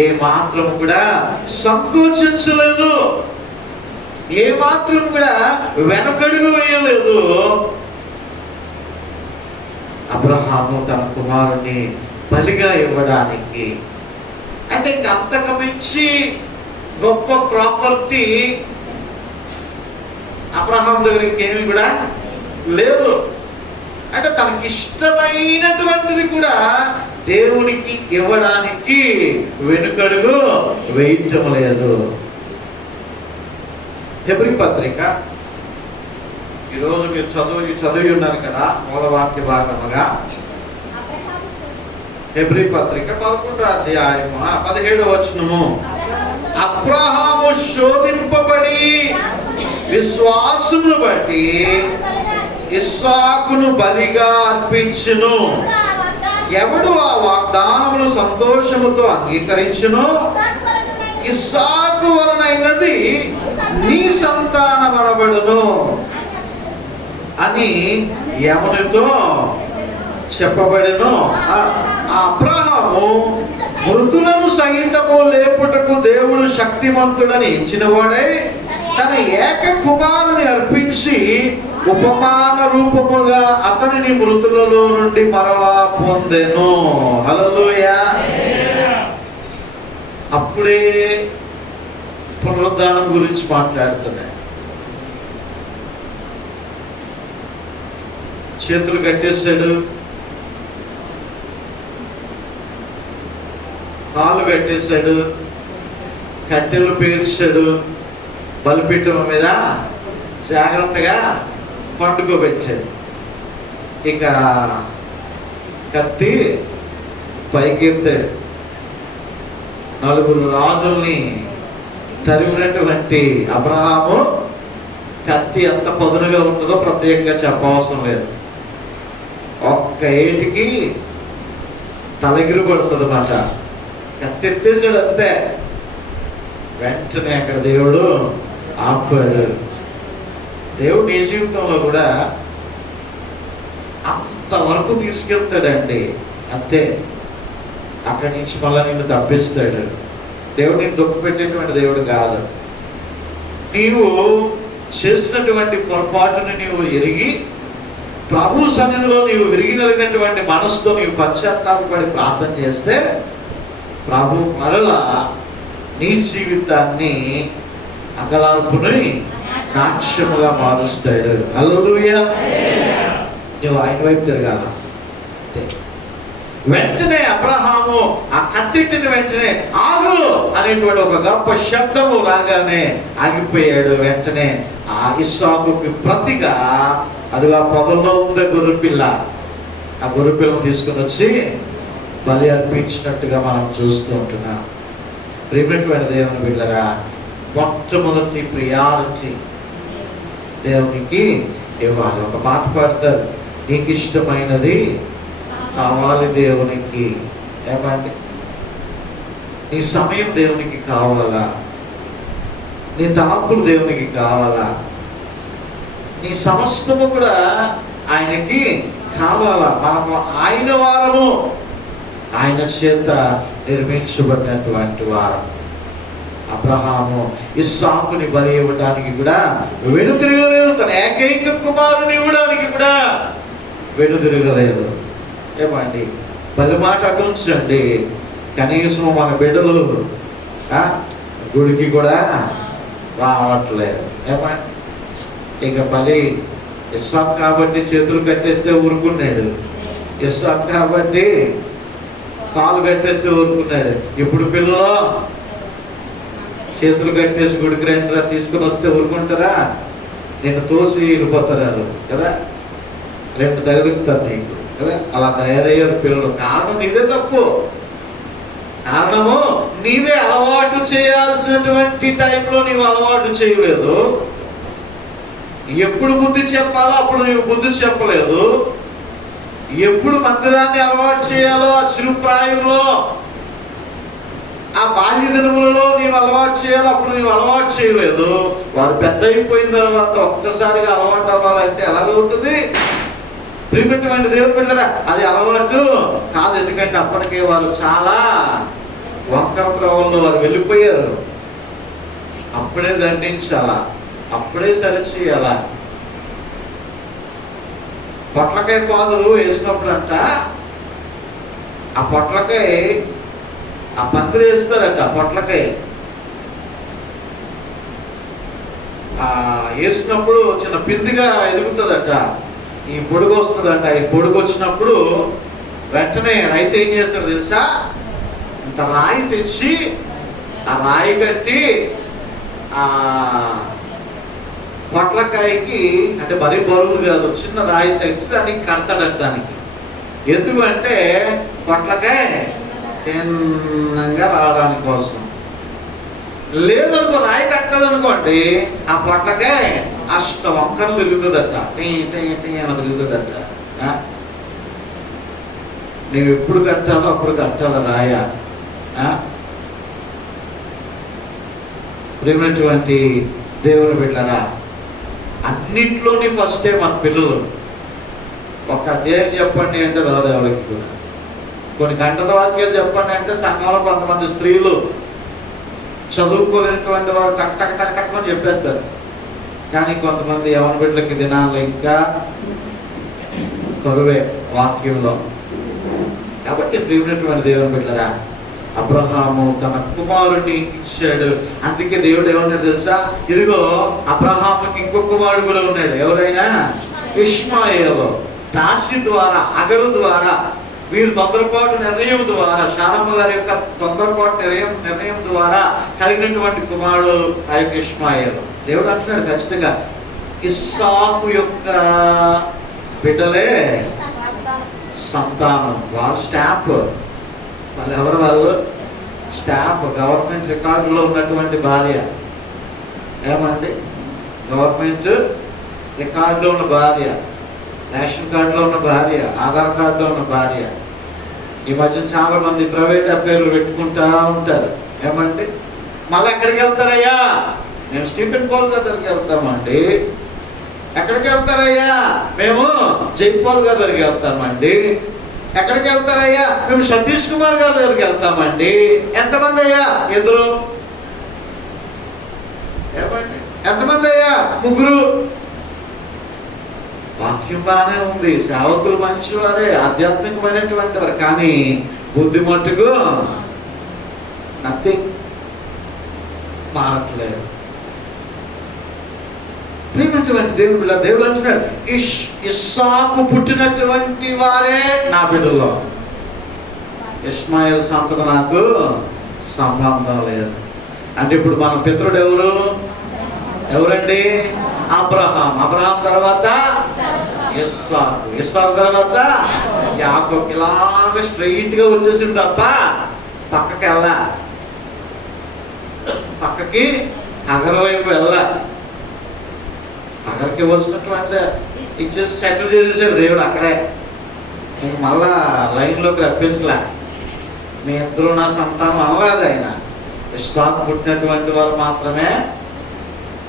ఏ మాత్రం కూడా సంకోచించలేదు, ఏ మాత్రం కూడా వెనకడుగు వేయలేదు. అబ్రహాము తన కుమారుని బలిగా ఇవ్వడానికి. అంటే ఇంక అంతకు మించి గొప్ప ప్రాపర్టీ అబ్రహాం దగ్గరికి ఏమి కూడా లేదు. అంటే తనకి ఇష్టమైనటువంటిది కూడా దేవునికి ఇవ్వడానికి వెనుకడుగు వేయటం లేదు. హెబ్రీ పత్రిక, ఈరోజు మీరు చదివి ఉన్నారు కదా మూలవాక్య భాగముగా. హెబ్రీ పత్రిక 11వ అధ్యాయము 17వ వచనము. అబ్రహాము శోధింపబడి విశ్వాసమును బట్టి ఇస్సాకును బలిగా అర్పించును. ఎవడు ఆ వాగ్దానమును సంతోషముతో అంగీకరించును, ఇస్సాకు వలనైనది నీ సంతానమనబడును అని యెహోవాతో చెప్పబడెను. అబ్రహాము మృతులను సహితము లేపుటకు దేవుడు శక్తిమంతుడని ఇచ్చినవాడై తన ఏక కుమారుని అర్పించి ఉపమాన రూపముగా అతనిని మృతులలో నుండి మరలా పొందెను. హల్లెలూయా. అప్పుడే పునరుద్ధానం గురించి మాట్లాడుతున్నాయి. చేతులు కట్టేశాడు, కాళ్ళు కట్టేశాడు, కట్టెలు పేర్చాడు, బలిపీఠం మీద జాగ్రత్తగా పండుకోబెట్టాడు. ఇక కత్తి పైకెత్తాడు. నలుగురు రాజుల్ని తరిమినటువంటి అబ్రహాము కత్తి ఎంత పదునుగా ఉంటుందో ప్రత్యేకంగా చెప్పవసరం లేదు. ఒక్క ఏటికి తలగిరి పడుతుంది మాట. కత్తి ఎత్తేసాడు అంతే. వెంటనే అక్కడ దేవుడు ఆపాడు. దేవుడు నీ జీవితంలో కూడా అంతవరకు తీసుకెళ్తాడండి, అంతే. అక్కడి నుంచి మళ్ళీ నిన్ను తప్పిస్తాడు. దేవుడు నేను దుఃఖ పెట్టేటువంటి దేవుడు కాదు. నీవు చేసినటువంటి పొరపాటును నీవు ఎరిగి ప్రభు సన్నిధిలో నీవు విరిగినటువంటి మనసుతో నీవు పశ్చాత్తాపడి ప్రార్థన చేస్తే ప్రభు మరలా నీ జీవితాన్ని అగలార్పుని సాక్ష్యముగా మారుస్తాడు. హల్లెలూయా. నువ్వు ఆయన వైపు తిరగాల. వెంటనే అబ్రహాము ఆ కత్తిట్టిన వెంటనే ఆగు అనేటువంటి ఒక గొప్ప శబ్దము రాగానే ఆగిపోయాడు. వెంటనే ఆ ఇస్సాకుకి ప్రతిగా అదిగా పొగల్లో ఉండే గొర్రెపిల్ల, ఆ గొర్రెపిల్లను తీసుకుని వచ్చి బలి అర్పించినట్టుగా మనం చూస్తూ ఉంటున్నాం. ప్రియమైన దేవుని బిడ్డలారా, మొట్టమొదటి ప్రియారిటీ దేవునికి ఇవ్వాలి. ఒక మాట పాడతారు, నీకు ఇష్టమైనది కావాలి దేవునికి. ఏమండి, నీ సమయం దేవునికి కావాలా, నీ తలంపులు దేవునికి కావాలా, నీ సమస్తము కూడా ఆయనకి కావాలా. మనము ఆయన వారము, ఆయన చేత నిర్మించబడినటువంటి వారం. అబ్రహాము ఇస్సాకుని బలి ఇవ్వడానికి కూడా వెనుతిరగలేదు. తన ఏకైక కుమారుని ఇవ్వడానికి కూడా వెనుతిరగలేదు. ఏమండి, పది మాట అటుంచండి, కనీసం మన బిడ్డలు గుడికి కూడా రావట్లేదు. ఏమండి, ఇక బలి ఇస్సాకు కాబట్టి చేతులు కట్టేస్తే ఊరుకున్నాడు, ఇస్సాకు కాబట్టి కాలు కట్టేస్తే ఊరుకున్నాడు. ఇప్పుడు పిల్లలు చేతులు కట్టేసి గుడికి రండి తీసుకుని వస్తే ఊరుకుంటారా? నేను తోసి వెళ్ళిపోతారు కదా, రెండు తగిలిస్తారు నీకు కదా, అలా తయారయ్యారు పిల్లలు. కారణం నీదే తప్పు, కారణము నీవే అలవాటు చేయాల్సినటువంటి టైంలో నీవు అలవాటు చేయలేదు. ఎప్పుడు బుద్ధి చెప్పాలో అప్పుడు నీవు బుద్ధి చెప్పలేదు. ఎప్పుడు మందిరాన్ని అలవాటు చేయాలో ఆ చిరుప్రాయంలో, ఆ బాల్య దినములలో నీవు అలవాటు చేయాలో అప్పుడు నీవు అలవాటు చేయలేదు. వారు పెద్ద అయిపోయిన తర్వాత ఒక్కసారిగా అలవాటు అవ్వాలంటే ఎలాగవుతుంది? ప్రియమైన దేవుని బిడ్డలారా, అది అలవాటు కాదు. ఎందుకంటే అప్పటికే వాళ్ళు చాలా వంకర త్రోవల్లో వారు వెళ్ళిపోయారు. అప్పుడే దండించాలా, అప్పుడే సరిచేయాలా. పొట్లకాయ పాదులు వేసినప్పుడు అంట, ఆ పొట్లకాయ ఆ పందిరి వేస్తారట. పొట్లకాయ వేసినప్పుడు చిన్న పిందిగా ఎదుగుతుందట, ఈ పొడుగు వస్తుందట. ఈ పొడుగు వచ్చినప్పుడు వెంటనే రైతు ఏం చేస్తాడు తెలుసా? ఇంత రాయి తెచ్చి ఆ రాయి కట్టి ఆ పొట్లకాయకి, అంటే మరీ బరువులు కాదు, చిన్న రాయి తెచ్చి దానికి కడతాడట. దానికి ఎందుకంటే పొట్లకాయ తిన్నంగా రావడానికి కోసం. లేదనుకో, రాయి కట్టదనుకోండి, ఆ పొట్లకాయ అష్ట వంకలు తిరుగుతుందట, అని తిరుగుతుందట. నువ్వు ఎప్పుడు కట్టాలో అప్పుడు కట్టాలి రాయ. ప్రేమైనటువంటి దేవుని బిడ్డలారా, అన్నిట్లోని ఫస్టే మన పిల్లలు. ఒక అధ్యాయం చెప్పండి అంటే రాదు ఎవరికి కూడా. కొన్ని గంటల వాక్యాలు చెప్పండి అంటే సంఘంలో కొంతమంది స్త్రీలు చదువుకోలేనటువంటి వారు టక్ టక్ టక్ టక్ అని చెప్పేస్తారు. కానీ కొంతమంది యవన బిడ్డలకి దినాలు ఇంకా కరువే వాక్యంలో. కాబట్టి ప్రియమైనటువంటి దేవుని బిడ్డలారా, అబ్రహాము తన కుమారుడిని ఇచ్చాడు. అందుకే దేవుడు ఏమన్నా తెలుసా? ఇదిగో అబ్రహాముకి ఇంకొక కుమారుడు కూడా ఉన్నాడు. ఎవరైనా? ఇష్మాయేలు. దాసి ద్వారా, అగరు ద్వారా, వీరు తొందరపాటు నిర్ణయం ద్వారా, శారమ్మ గారి యొక్క తొందరపాటు నిర్ణయం ద్వారా కలిగినటువంటి కుమారుడు ఆ యొక్క ఇష్మాయేలు. దేవుడు అంటున్నాడు ఖచ్చితంగా ఇస్సాకు యొక్క బిడ్డలే సంతానం. వాళ్ళు స్టాంప్, వాళ్ళు ఎవరు? వాళ్ళు స్టాంప్. గవర్నమెంట్ రికార్డులో ఉన్నటువంటి భార్య. ఏమండి? గవర్నమెంట్ రికార్డులో ఉన్న భార్య, రేషన్ కార్డులో ఉన్న భార్య, ఆధార్ కార్డులో ఉన్న భార్య. ఈ మధ్య చాలా మంది ప్రైవేట్ అఫైర్లు పెట్టుకుంటా ఉంటారు. ఏమండి? మళ్ళీ ఎక్కడికి వెళ్తారయ్యా? మేము స్టీఫెన్ పాల్ గారి దగ్గరికి వెళ్తామండి. ఎక్కడికి వెళ్తారయ్యా? మేము జైపాల్ గారి దగ్గరికి వెళ్తామండి. ఎక్కడికి వెళ్తారయ్యా? మేము సతీష్ కుమార్ గారి దగ్గరికి వెళ్తామండి. ఎంతమంది అయ్యా? ఇద్దరు. ఏమండి? ఎంతమంది అయ్యా? ముగ్గురు. వాక్యం బాగానే ఉంది, సేవకులు మంచివారే, ఆధ్యాత్మికమైనటువంటి వారు, కానీ బుద్ధి మట్టుకు నథింగ్, మారట్లేదు. ప్రియమైనటువంటి దేవుడు దేవుడు అంటున్నాడు, ఇస్సాకు పుట్టినటువంటి వారే నా బిడ్డలో, ఇష్మాయేల్ సంతకు నాకు సంబంధం లేదు. అంటే ఇప్పుడు మన పితరుడు ఎవరు? ఎవరండి? అబ్రహాం. అబ్రహాం తర్వాత ఇస్సాకు. ఇస్సాకు తర్వాత యాకోబు. ఇలాగ స్ట్రైట్ గా వచ్చేసింది తప్ప పక్కకి వెళ్ళా, పక్కకి అగర్ వైపు వెళ్ళా. అగర్కి వచ్చినటువంటి ఇచ్చేసి సెటిల్ చేసేసాడు దేవుడు అక్కడే. నేను మళ్ళా లైన్లోకి రప్పించలే. మీ ఇద్దరు నా సంతానం అవ్వలేదు. ఆయన ఇస్సాకు పుట్టినటువంటి వారు మాత్రమే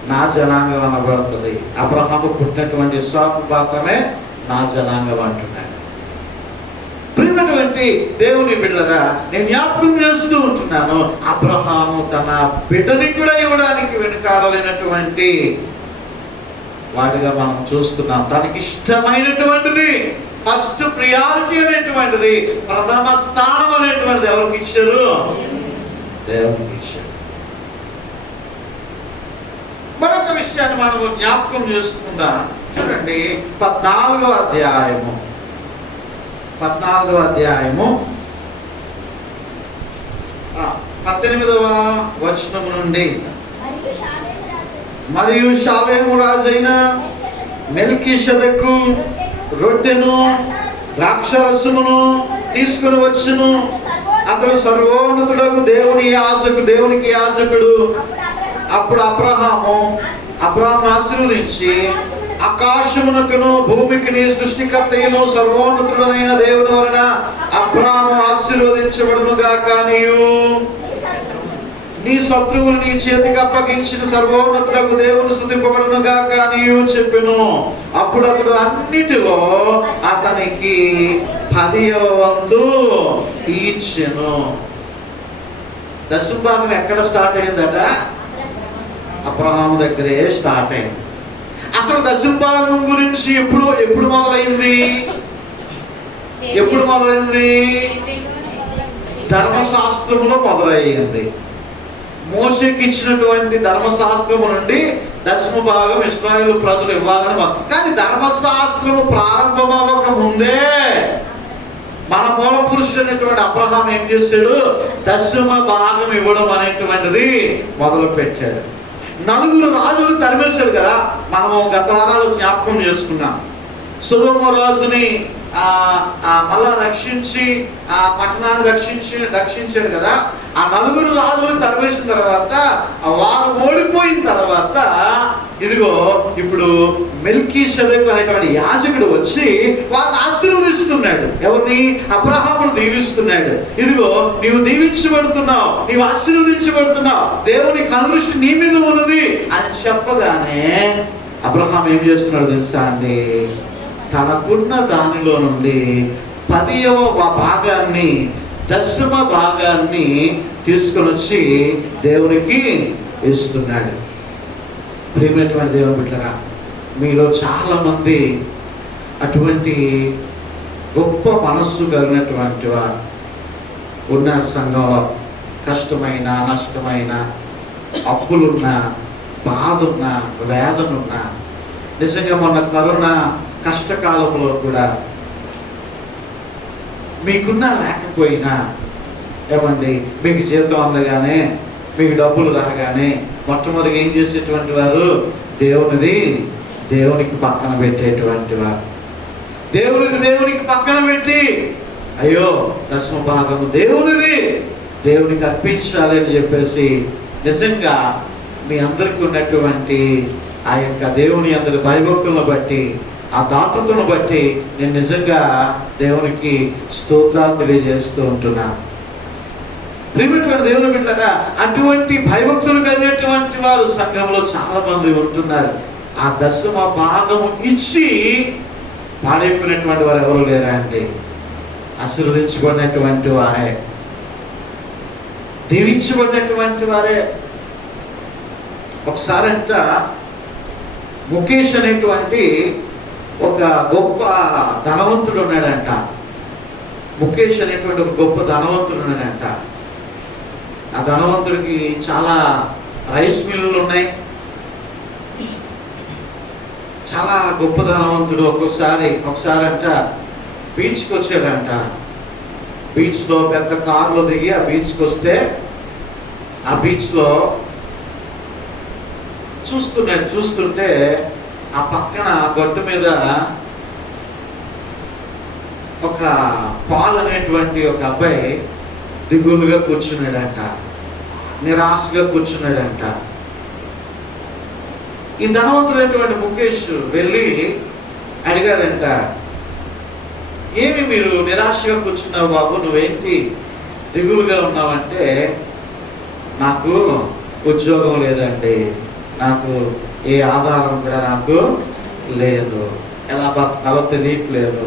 నా జనాంగం అనబడుతుంది. అబ్రహాము పుట్టినటువంటి ఇస్సాకు మాత్రమే నా జనాంగం అంటున్నాడు. ప్రియమైనటువంటి దేవుని బిడ్డలారా, నేను జ్ఞాపకం చేస్తూ ఉంటున్నాను, అబ్రహాము తన బిడ్డని కూడా ఇవ్వడానికి వెనుకాడలేనటువంటి వాడిగా మనం చూస్తున్నాం. తనకి ఇష్టమైనటువంటిది, ఫస్ట్ ప్రియారిటీ అనేటువంటిది, ప్రథమ స్థానం అనేటువంటిది ఎవరికి ఇచ్చారు? దేవునికి ఇచ్చారు. మరొక విషయాన్ని మనము జ్ఞాపకం చేసుకుందాం. చూడండి 14వ అధ్యాయము 18వ వచనము నుండి, మరియు షాలేము రాజైన మెల్కీషెదెకు రొట్టెను ద్రాక్షరసమును తీసుకుని వచ్చును. అతడు సర్వోన్నతుడకు దేవునికి యాజకుడు. అప్పుడు అబ్రహాము ఆశీర్వదించి, ఆకాశమునకును భూమికిని సృష్టికర్తయును సర్వోన్నతుడైన దేవుని వలన అబ్రహాము ఆశీర్వదించబడును గాక, నీ శత్రువులు నీ చేతికి అప్పగించిన సర్వోన్నతులకు దేవుని స్తుతింపబడును గాక నీయు చెప్పెను. అప్పుడు అతడు అన్నిటిలో అతనికి 10వ వంతు ఇచ్చెను. దశమ భాగం ఎక్కడ స్టార్ట్ అయిందట? అబ్రహాము దగ్గరే స్టార్ట్ అయింది. అసలు దశమ భాగం గురించి ఎప్పుడు మొదలైంది? ధర్మశాస్త్రములో మొదలయ్యింది. మోషేకి ఇచ్చినటువంటి ధర్మశాస్త్రము నుండి దశమ భాగం ఇశ్రాయేలు ప్రజలు ఇవ్వాలని. కానీ ధర్మశాస్త్రము ప్రారంభం అవ్వక ముందే మన మూల పురుషుడు అనేటువంటి అబ్రహాం ఏం చేశాడు? దశమ భాగం ఇవ్వడం అనేటువంటిది మొదలు పెట్టాడు. 4 రాజులు తరిమేశాడు కదా, మనము గత వారాలు జ్ఞాపకం చేసుకున్నాం. సొదొమ రాజుని మళ్ళా రక్షించి ఆ పట్టణాన్ని రక్షించాడు కదా. ఆ 4 రాజులు తరిమేసిన తర్వాత, వారు ఓడిపోయిన తర్వాత, ఇదిగో ఇప్పుడు మెల్కీషెదెకు అనేటువంటి యాజకుడు వచ్చి వారిని ఆశీర్వదిస్తున్నాడు. ఎవరిని? అబ్రహామును దీవిస్తున్నాడు. ఇదిగో నీవు దీవించబడుతున్నావు, నీవు ఆశీర్వదించబడుతున్నావు, దేవుని కనుదృష్టి నీ మీద ఉన్నది అని చెప్పగానే అబ్రహాం ఏం చేస్తున్నాడు తెలుసా అండి? తనకున్న దానిలో నుండి 10వ భాగాన్ని, దశమ భాగాన్ని తీసుకొని వచ్చి దేవునికి ఇస్తున్నాడు. ప్రియమైనటువంటి దేవుని బిడ్డలారా, మీలో చాలా మంది అటువంటి గొప్ప మనస్సు కలిగినటువంటి వారు ఉన్నారు సంఘంలో. కష్టమైన, నష్టమైన, అప్పులున్నా, బాధున్నా, వేదనున్నా, నిజంగా మొన్న కరోనా కష్టకాలంలో కూడా మీకున్నా లేకపోయినా, ఏమండి, మీకు జీతం అందగానే, మీకు డబ్బులు రాగానే మొట్టమొదటిగా ఏం చేసేటువంటి వారు? దేవునికి పక్కన పెట్టేటువంటి వారు. దేవునికి పక్కన పెట్టి, అయ్యో దశమ భాగము దేవునికి అర్పించాలి అని చెప్పేసి, నిజంగా మీ అందరికీ ఉన్నటువంటి ఆ యొక్క దేవుని అందరి భయభక్తులను బట్టి, ఆ దాతృతను బట్టి నేను నిజంగా దేవునికి స్తోత్రాలు తెలియజేస్తూ ఉంటున్నాను. ప్రియమైనటువంటి దేవుని బిడ్డలారా, అటువంటి భయభక్తులు కలిగినటువంటి వారు సంఘంలో చాలా మంది ఉంటున్నారు. ఆ దశమ భాగము ఇచ్చి పాడైపోయినటువంటి వారు ఎవరు లేరా అండి? ఆశీర్వదించబడినటువంటి వారే, దీవించబడినటువంటి వారే. ఒకసారంట ముఖేష్ అనేటువంటి ఒక గొప్ప ధనవంతుడు ఉన్నాడంట. ముఖేష్ అనేటువంటి ఒక గొప్ప ధనవంతుడు ఉన్నాడంట. ఆ ధనవంతుడికి చాలా రైస్ మిల్లులు ఉన్నాయి. చాలా గొప్ప ధనవంతుడు. ఒకసారి అంట బీచ్కి వచ్చాడంట. బీచ్లో పెద్ద కారులో దిగి ఆ బీచ్కి వస్తే, ఆ బీచ్లో చూస్తుంటే ఆ పక్కన గట్టు మీద ఒక పాల్ అనేటువంటి ఒక అబ్బాయి దిగులుగా కూర్చున్నాడంట, నిరాశగా కూర్చున్నాడంట. ఈ ధనవంతుడైనటువంటి ముఖేష్ వెళ్ళి అడిగాడంట, ఏమి మీరు నిరాశగా కూర్చున్నావు బాబు, నువ్వేంటి దిగులుగా ఉన్నావంటే, నాకు ఉద్యోగం లేదండి, నాకు ఏ ఆధారం కూడా నాకు లేదు, ఎలా బతకాలో తెలియట్లేదు,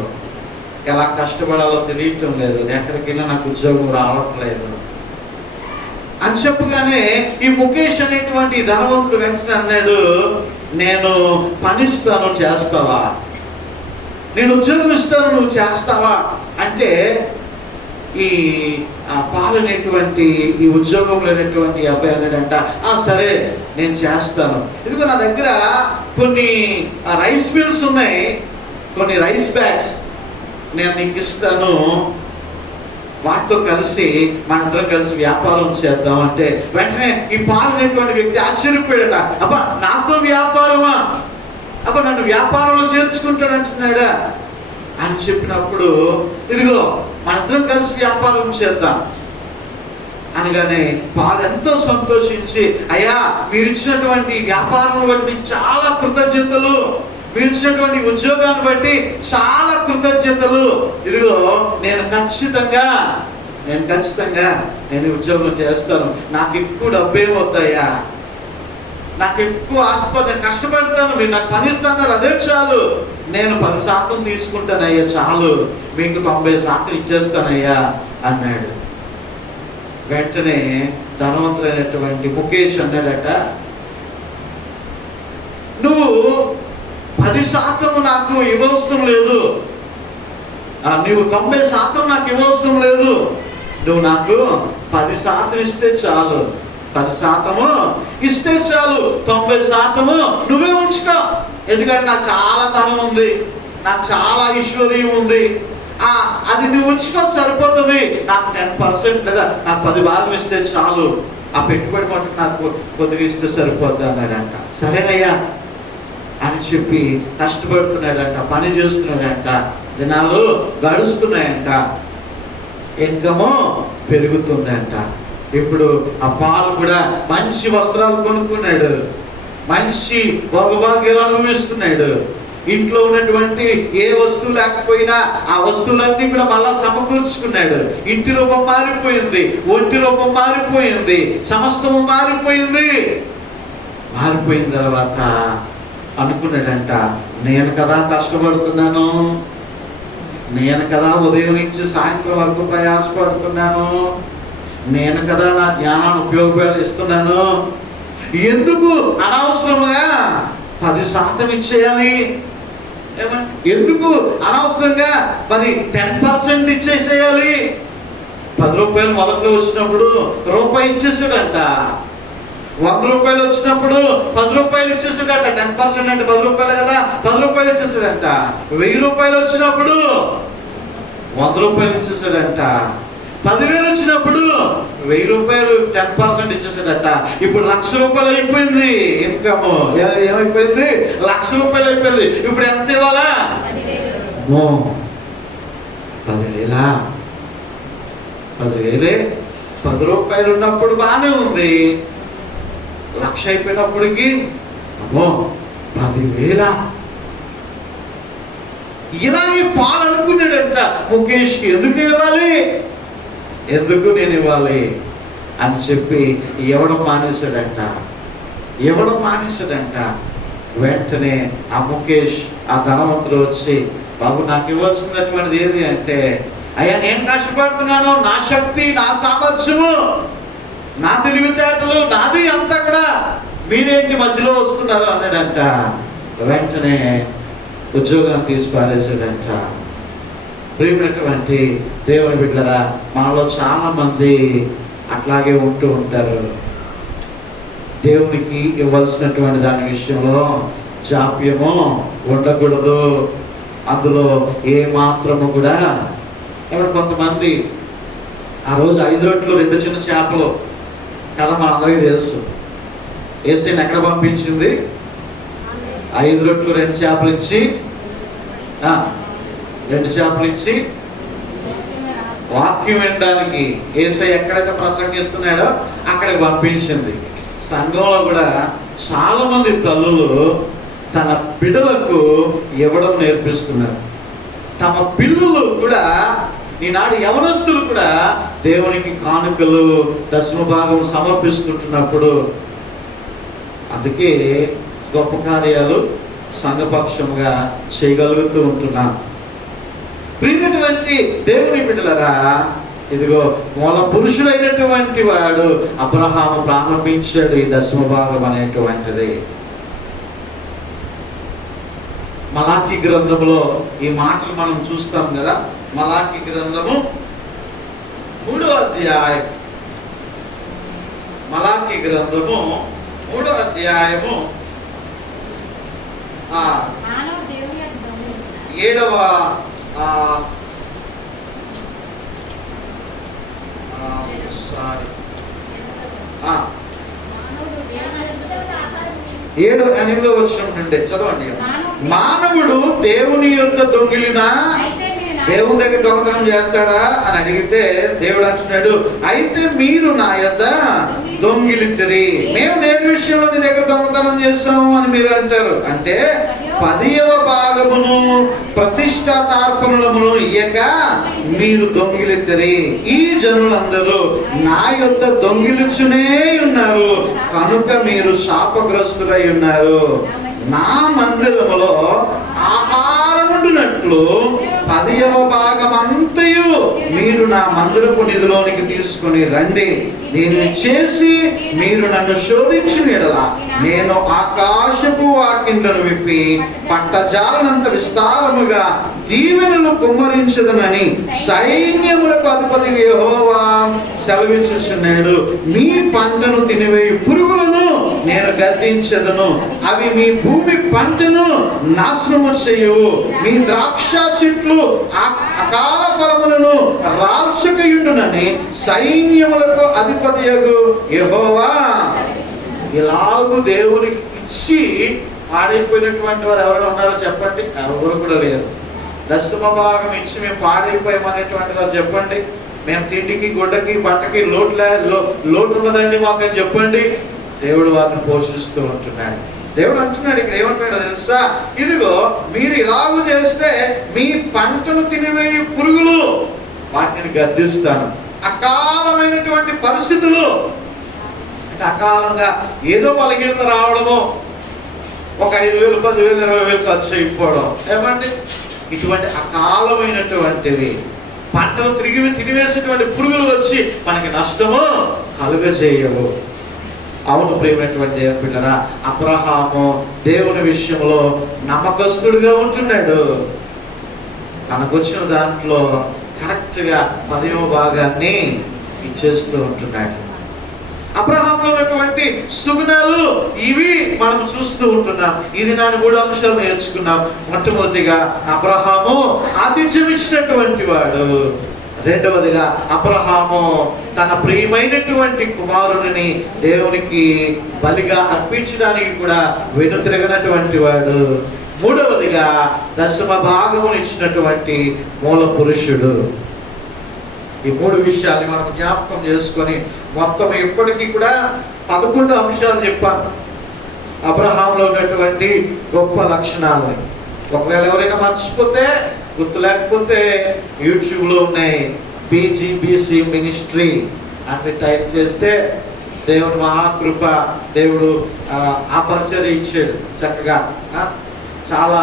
ఎలా కష్టపడాలో తెలియటం లేదు, ఎక్కడికి వెళ్ళినా నాకు ఉద్యోగం రావట్లేదు అని చెప్పగానే ఈ ముఖేష్ అనేటువంటి ధనవంతుడు వెంటనే అన్నాడు, నేను పనిస్తాను, చేస్తావా? నేను ఉద్యోగం ఇస్తాను, నువ్వు చేస్తావా అంటే ఈ పాలనేటువంటి ఈ ఉద్యోగంలో అనేటువంటి అబ్బాయి అన్నాడంట, సరే నేను చేస్తాను. ఎందుకంటే నా దగ్గర కొన్ని రైస్ మిల్స్ ఉన్నాయి, కొన్ని రైస్ బ్యాగ్స్ నేను నీకు ఇస్తాను, వాటితో కలిసి మనందరం కలిసి వ్యాపారం చేద్దాం అంటే వెంటనే ఈ పాలనేటువంటి వ్యక్తి ఆశ్చర్యపోయాడట. అబ్బా నాతో వ్యాపారమా? అబ్బా నన్ను వ్యాపారంలో చేర్చుకుంటాడంటున్నాడా అని చెప్పినప్పుడు, ఇదిగో మనందరం కలిసి వ్యాపారం చేద్దాం అనగానే పాలు ఎంతో సంతోషించి, అయ్యా మీరు ఇచ్చినటువంటి వ్యాపారం బట్టి చాలా కృతజ్ఞతలు, మీరు ఇచ్చినటువంటి ఉద్యోగాన్ని బట్టి చాలా కృతజ్ఞతలు, ఇదిగో నేను ఖచ్చితంగా ఉద్యోగం చేస్తాను, నాకు ఎక్కువ డబ్బే వద్దయ్యా, నాకు ఎక్కువ ఆస్పద కష్టపడతాను, మీరు నాకు పని ఇస్తాను, అదే చాలు, నేను 10% తీసుకుంటానయ్యా చాలు, మీకు 90% ఇచ్చేస్తానయ్యా అన్నాడు. వెంటనే ధనవంతులైనటువంటి ముఖేష్ అన్నాడట, నువ్వు 10% నాకు ఇవ్వవసరం లేదు, నువ్వు 90% నాకు ఇవ్వవసరం లేదు, నువ్వు నాకు 10% ఇస్తే చాలు, 10% ఇస్తే చాలు, 90% నువ్వే ఉంచుకో, ఎందుకంటే నాకు చాలా ధనం ఉంది, నాకు చాలా ఐశ్వర్యం ఉంది, అది నువ్వు ఉంచుకో సరిపోతుంది, నాకు 10% లేదా నాకు 10 భాగం ఇస్తే చాలు, ఆ పెట్టుబడి మటుకు నాకు కొద్దిగా ఇస్తే సరిపోద్ది అన్నాడంట. సరేనయ్యా అని చెప్పి కష్టపడుతున్నాడంట, పని చేస్తున్నాడంట, దినాలు గడుస్తున్నాయంట, ఇన్కము పెరుగుతుందంట. ఇప్పుడు ఆ పాలు కూడా మంచి వస్త్రాలు కొనుక్కున్నాడు, మంచి భోగభాగ్యాలు అనుభవిస్తున్నాడు, ఇంట్లో ఉన్నటువంటి ఏ వస్తువు లేకపోయినా ఆ వస్తువులన్నీ కూడా మళ్ళా సమకూర్చుకున్నాడు, ఇంటి రూపం మారిపోయింది, ఒంటి రూపం మారిపోయింది, సమస్తము మారిపోయింది. మారిపోయిన తర్వాత అనుకున్నాడంట, నేను కదా కష్టపడుతున్నాను, నేను కదా ఉదయం నుంచి సాయంత్రం వరకు ప్రయాసపడుతున్నాను, నేను కదా నా జ్ఞానాన్ని ఉపయోగిస్తున్నాను, ఎందుకు అనవసరంగా 10% ఇచ్చేయాలి, ఎందుకు అనవసరంగా మరి 10% ఇచ్చేసేయాలి? 10 రూపాయలు మొదట్లో వచ్చినప్పుడు రూపాయి ఇచ్చేసాడంట, 100 రూపాయలు వచ్చినప్పుడు 10 రూపాయలు ఇచ్చేసాడట, 10% అంటే 10 రూపాయలు కదా, 10 రూపాయలు ఇచ్చేసాడంట. 1000 రూపాయలు వచ్చినప్పుడు 100 రూపాయలు ఇచ్చేసాడంట. 10,000 వచ్చినప్పుడు 1000 రూపాయలు 10% ఇచ్చేసాడట. ఇప్పుడు 1,00,000 రూపాయలు అయిపోయింది, ఇన్కమ్ ఏమైపోయింది? 1,00,000 రూపాయలు అయిపోయింది. ఇప్పుడు ఎంత ఇవ్వాలా? 10,000. 10,000. 10 రూపాయలు ఉన్నప్పుడు బాగానే ఉంది, 1,00,000 అయిపోయినప్పటికి 10,000. ఇలాగే పాలు అనుకున్నాడంట ముఖేష్కి, ఎందుకు ఇవ్వాలి, ఎందుకు నేను ఇవ్వాలి అని చెప్పి ఇవ్వడం మానేశాడంట. వెంటనే ఆ ముఖేష్ ఆ ధనవంతుడు వచ్చి, బాబు నాకు ఇవ్వాల్సినటువంటిది ఏది అంటే, అయ్యా నేను కష్టపడుతున్నాను, నా శక్తి, నా సామర్థ్యము, నా తెలివితేటలు, నాది అంతా కూడా, మీరేంటి మధ్యలో వస్తున్నారు అన్నాడంట. వెంటనే ఉద్యోగాన్ని తీసి పారేశాడంట. ప్రియమైనటువంటి దేవుని బిడ్డలారా, మనలో చాలా మంది అట్లాగే ఉంటూ ఉంటారు. దేవునికి ఇవ్వాల్సినటువంటి దాని విషయంలో జాప్యము ఉండకూడదు, అందులో ఏ మాత్రము కూడా. కొంతమంది ఆ రోజు 5 రొట్టెలు 2 చిన్న చేపలు కదా, మా అందరికీ తెలుసు. యేసయ్యను ఎక్కడ పంపించింది? 5 రొట్టెలు 2 చేపలు ఇచ్చి 2 చేపలు ఇచ్చి వాక్యం వినడానికి యేసయ్య ఎక్కడైతే ప్రసంగిస్తున్నాడో అక్కడికి పంపించింది. సంఘంలో కూడా చాలా మంది తల్లులు తన బిడ్డలకు ఇవ్వడం నేర్పిస్తున్నారు. తమ పిల్లలు కూడా, ఈనాడు యవనస్తులు కూడా దేవునికి కానుకలు, దశమ భాగం సమర్పిస్తుంటున్నప్పుడు, అందుకే గొప్ప కార్యాలు సంఘపక్షముగా చేయగలుగుతూ ఉంటున్నాం. ప్రియమైనటువంటి దేవుని బిడ్డలారా, ఇదిగో మూల పురుషుడైనటువంటి వాడు అబ్రహాము ప్రారంభించాడు ఈ దశమ భాగం అనేటువంటిది. మలాకి గ్రంథములో ఈ మాటలు మనం చూస్తాం కదా. మలాకి గ్రంథము 3వ అధ్యాయం, మలాకి గ్రంథము 3వ అధ్యాయము 7వ ఏడు 8వ వచనం నుండి చదవండి. మానవుడు దేవుని యొద్ద దొంగిలినా దేవుని దగ్గర దొంగతనం చేస్తాడా అని అడిగితే దేవుడు అంటున్నాడు, అయితే మీరు నా యొద్ద దొంగిలిద్దరి. మేము దేని విషయంలో నీ దగ్గర దొంగతనం చేస్తాము అని మీరు అంటారు. అంటే 10వ భాగమును ప్రతిష్ఠాతార్పణములను ఇయ్యక మీరు దొంగిలిద్దరి. ఈ జనులందరూ నా యొద్ద దొంగిలుచునే ఉన్నారు కనుక మీరు శాపగ్రస్తులై ఉన్నారు. నా మందిరములో ఆహారముండునట్లు 10వ భాగం అంతయు మీరు నా మందిరపు నిధిలోనికి తీసుకుని రండి. దీన్ని చేసి మీరు నన్ను శోధించిన యెడల నేను ఆకాశపు వాకిండ్లను విప్పి పట్టజాలనంత విస్తారముగా దీవెనలు కుమ్మరించదనని సైన్యములకు అధిపతి యెహోవా సెలవిచ్చుచున్నాడు. మీ పంటను తినివేయు పురుగులను నేను గద్దించదను, అవి మీ భూమి పంటను నాశనము చేయు. మీ ద్రాక్ష చెట్లు అకాల ఫలములను రాల్చకయుండునని సైన్యములకు అధిపతియగు యెహోవా. ఇలాగూ దేవునికి ఇచ్చి పాడైపోయినటువంటి వారు ఎవరైనా ఉన్నారో చెప్పండి? ఎవరు కూడా లేరు. దశమ భాగం ఇచ్చి మేము పాడైపోయామనేటువంటి వారు చెప్పండి? మేము తిండికి గుడ్డకి బట్టకి లోటు ఉన్నదండి మాకని చెప్పండి? దేవుడు వారిని పోషిస్తూ ఉంటున్నాడు. దేవుడు అంటున్నాడు ఇక్కడ ఏమంటున్నాడో తెలుసా? ఇదిగో మీరు ఇలాగూ చేస్తే మీ పంటను తినివేయు పురుగులు వాటిని గద్దిస్తాను. అకాలమైనటువంటి పరిస్థితులు అంటే అకాలంగా ఏదో బలహీనత రావడము, ఒక 5,000, 10,000, 20,000 ఖర్చు అయిపోవడం, ఏమండి ఇటువంటి అకాలమైనటువంటివి పంటలు తినివేసేటువంటి పురుగులు వచ్చి మనకి నష్టము కలుగజేయవు. అవును ప్రియమైనటువంటి దేవుని బిడ్డలారా, అబ్రహాము దేవుని విషయంలో నమ్మకస్తుడిగా ఉంటున్నాడు. తనకొచ్చిన దాంట్లో కరెక్ట్గా 10వ భాగాన్ని ఇచ్చేస్తూ ఉంటున్నాడు. అబ్రహాంలో ఉన్నటువంటి సుగుణాలు ఇవి మనం చూస్తూ ఉంటున్నాం. ఇది నాన్న 3 అంశాలు నేర్చుకున్నాం. మొట్టమొదటిగా అబ్రహాము ఆతిథ్యం ఇచ్చినటువంటి వాడు. రెండవదిగా అబ్రహాము తన ప్రియమైనటువంటి కుమారుని దేవునికి బలిగా అర్పించడానికి కూడా వెనుతిరగనటువంటి వాడు. మూడవదిగా దశమ భాగమును ఇచ్చినటువంటి మూల పురుషుడు. ఈ 3 విషయాలు మనం జ్ఞాపకం చేసుకొని మొత్తం ఇప్పటికీ కూడా 11 అంశాలు చెప్పాను అబ్రహాంలో ఉన్నటువంటి గొప్ప లక్షణాలని. ఒకవేళ ఎవరైనా మర్చిపోతే, గుర్తు లేకపోతే యూట్యూబ్లో ఉన్నాయి, BGBC మినిస్ట్రీ అని టైప్ చేస్తే దేవుని మహాకృప, దేవుడు ఆ పరిచర్య ఇచ్చాడు చక్కగా. చాలా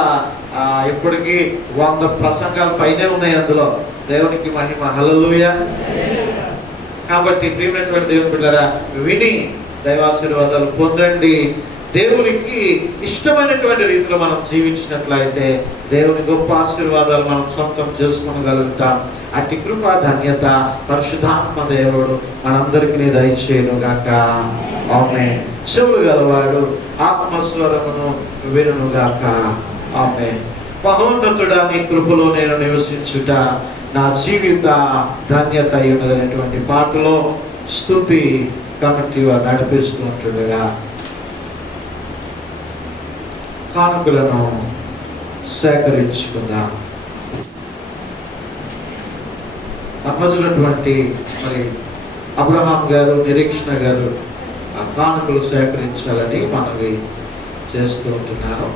ఇప్పటికీ 100 ప్రసంగాలు పైనే ఉన్నాయి అందులో. దేవునికి మహిమ, హల్లెలూయా. కాబట్టి ప్రియమైనటువంటి దేవుని బిడ్డలారా, విని దైవాశీర్వాదాలు పొందండి. దేవునికి ఇష్టమైనటువంటి రీతిలో మనం జీవించినట్లయితే దేవుని గొప్ప ఆశీర్వాదాలు మనం సొంతం చేసుకోగలుగుతాం. అట్టి కృపా ధన్యత పరిశుద్ధాత్మ దేవుడు మనందరికీ దయచేయును గాక. ఆమేన్. చెవులు గలవాడు ఆత్మస్వరమును వినును గాక. ఆమేన్. మహోన్నతుడా, నీ కృపలో నేను నివసించుట నా జీవిత ధన్యత అయినటువంటి పాటలో స్తుతి కమిటీ వారు నడిపిస్తుంటుండగా కానుకలను సేకరించుకుందాం. అమ్మజున్నటువంటి మరి అబ్రహాం గారు, నిరీక్షణ గారు ఆ కానుకలు సేకరించాలని మనవి చేస్తూ ఉంటున్నారు.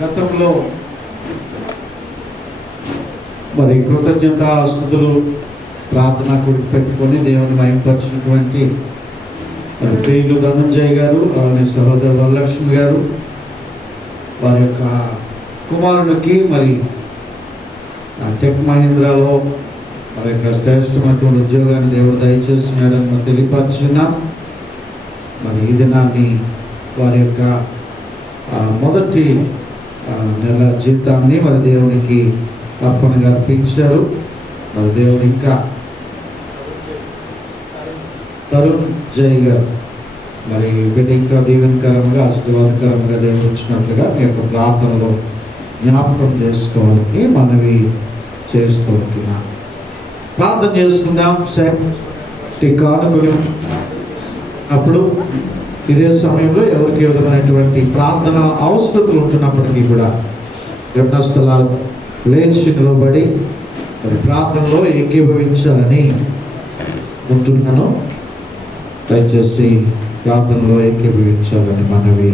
గతంలో మరి కృతజ్ఞతాస్తుతులు ప్రార్థన కూడికి పెట్టుకొని దేవుని మహిమపరిచినటువంటి మరి ప్రియులు ధనంజయ్ గారు, అలానే సహోదరు వరలక్ష్మి గారు, వారి యొక్క కుమారునికి మరి టెక్ మహీంద్రాలో వారి యొక్క శ్రేష్టమైనటువంటి ఉద్యోగాన్ని దేవుడు దయచేస్తున్నాడని మనం తెలియపరుచున్నాం. మరి ఈ దినాన్ని వారి యొక్క మొదటి నెల జీతాన్ని మరి దేవునికి అర్పణగా అర్పించారు. మరి దేవుడు ఇంకా తరుణ్ జయ్ గారు మరి బిడ్డ ఇంకా దీవెనకరంగా ఆశీర్వాదకరంగా దేవుడు వచ్చినట్లుగా మీ యొక్క ప్రార్థనలో జ్ఞాపకం చేసుకోవాలని మనవి చేస్తూ ఉంటున్నాం. ప్రార్థన చేసుకుందాం. కానుకలు అప్పుడు ఇదే సమయంలో ఎవరికి విధమైనటువంటి ప్రార్థన అవసరతలు ఉంటున్నప్పటికీ కూడా స్థలాలు లేచి నిలబడి మరి ప్రార్థనలో ఏకీభవించాలని ఉంటున్నాను. దయచేసి ప్రార్థనలో ఏకీభవించాలని మనవి.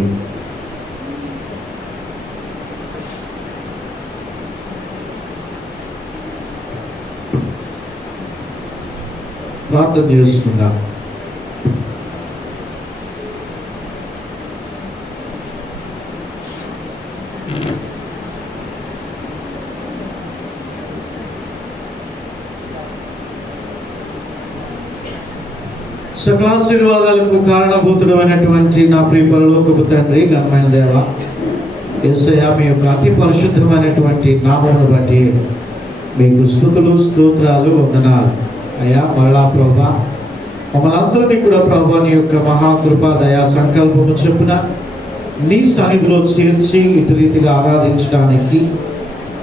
ప్రార్థన చేసుకుందాం. సకలాశీర్వాదాలకు కారణభూతుడమైనటువంటి నా ప్రియ పరలోకపు తండ్రి, ఘనమైన దేవ యేసయ్య, మీ యొక్క అతి పరిశుద్ధమైనటువంటి నామమును బట్టి మీకు స్తుతులు స్తోత్రాలు వందనాలు అయ్యా. మరలా ప్రభా మమ్మల్ని అందరినీ కూడా ప్రభా నీ యొక్క మహాకృప దయా సంకల్పము చెప్పున నీ సన్నిధిలో చేర్చి ఇటు రీతిగా ఆరాధించడానికి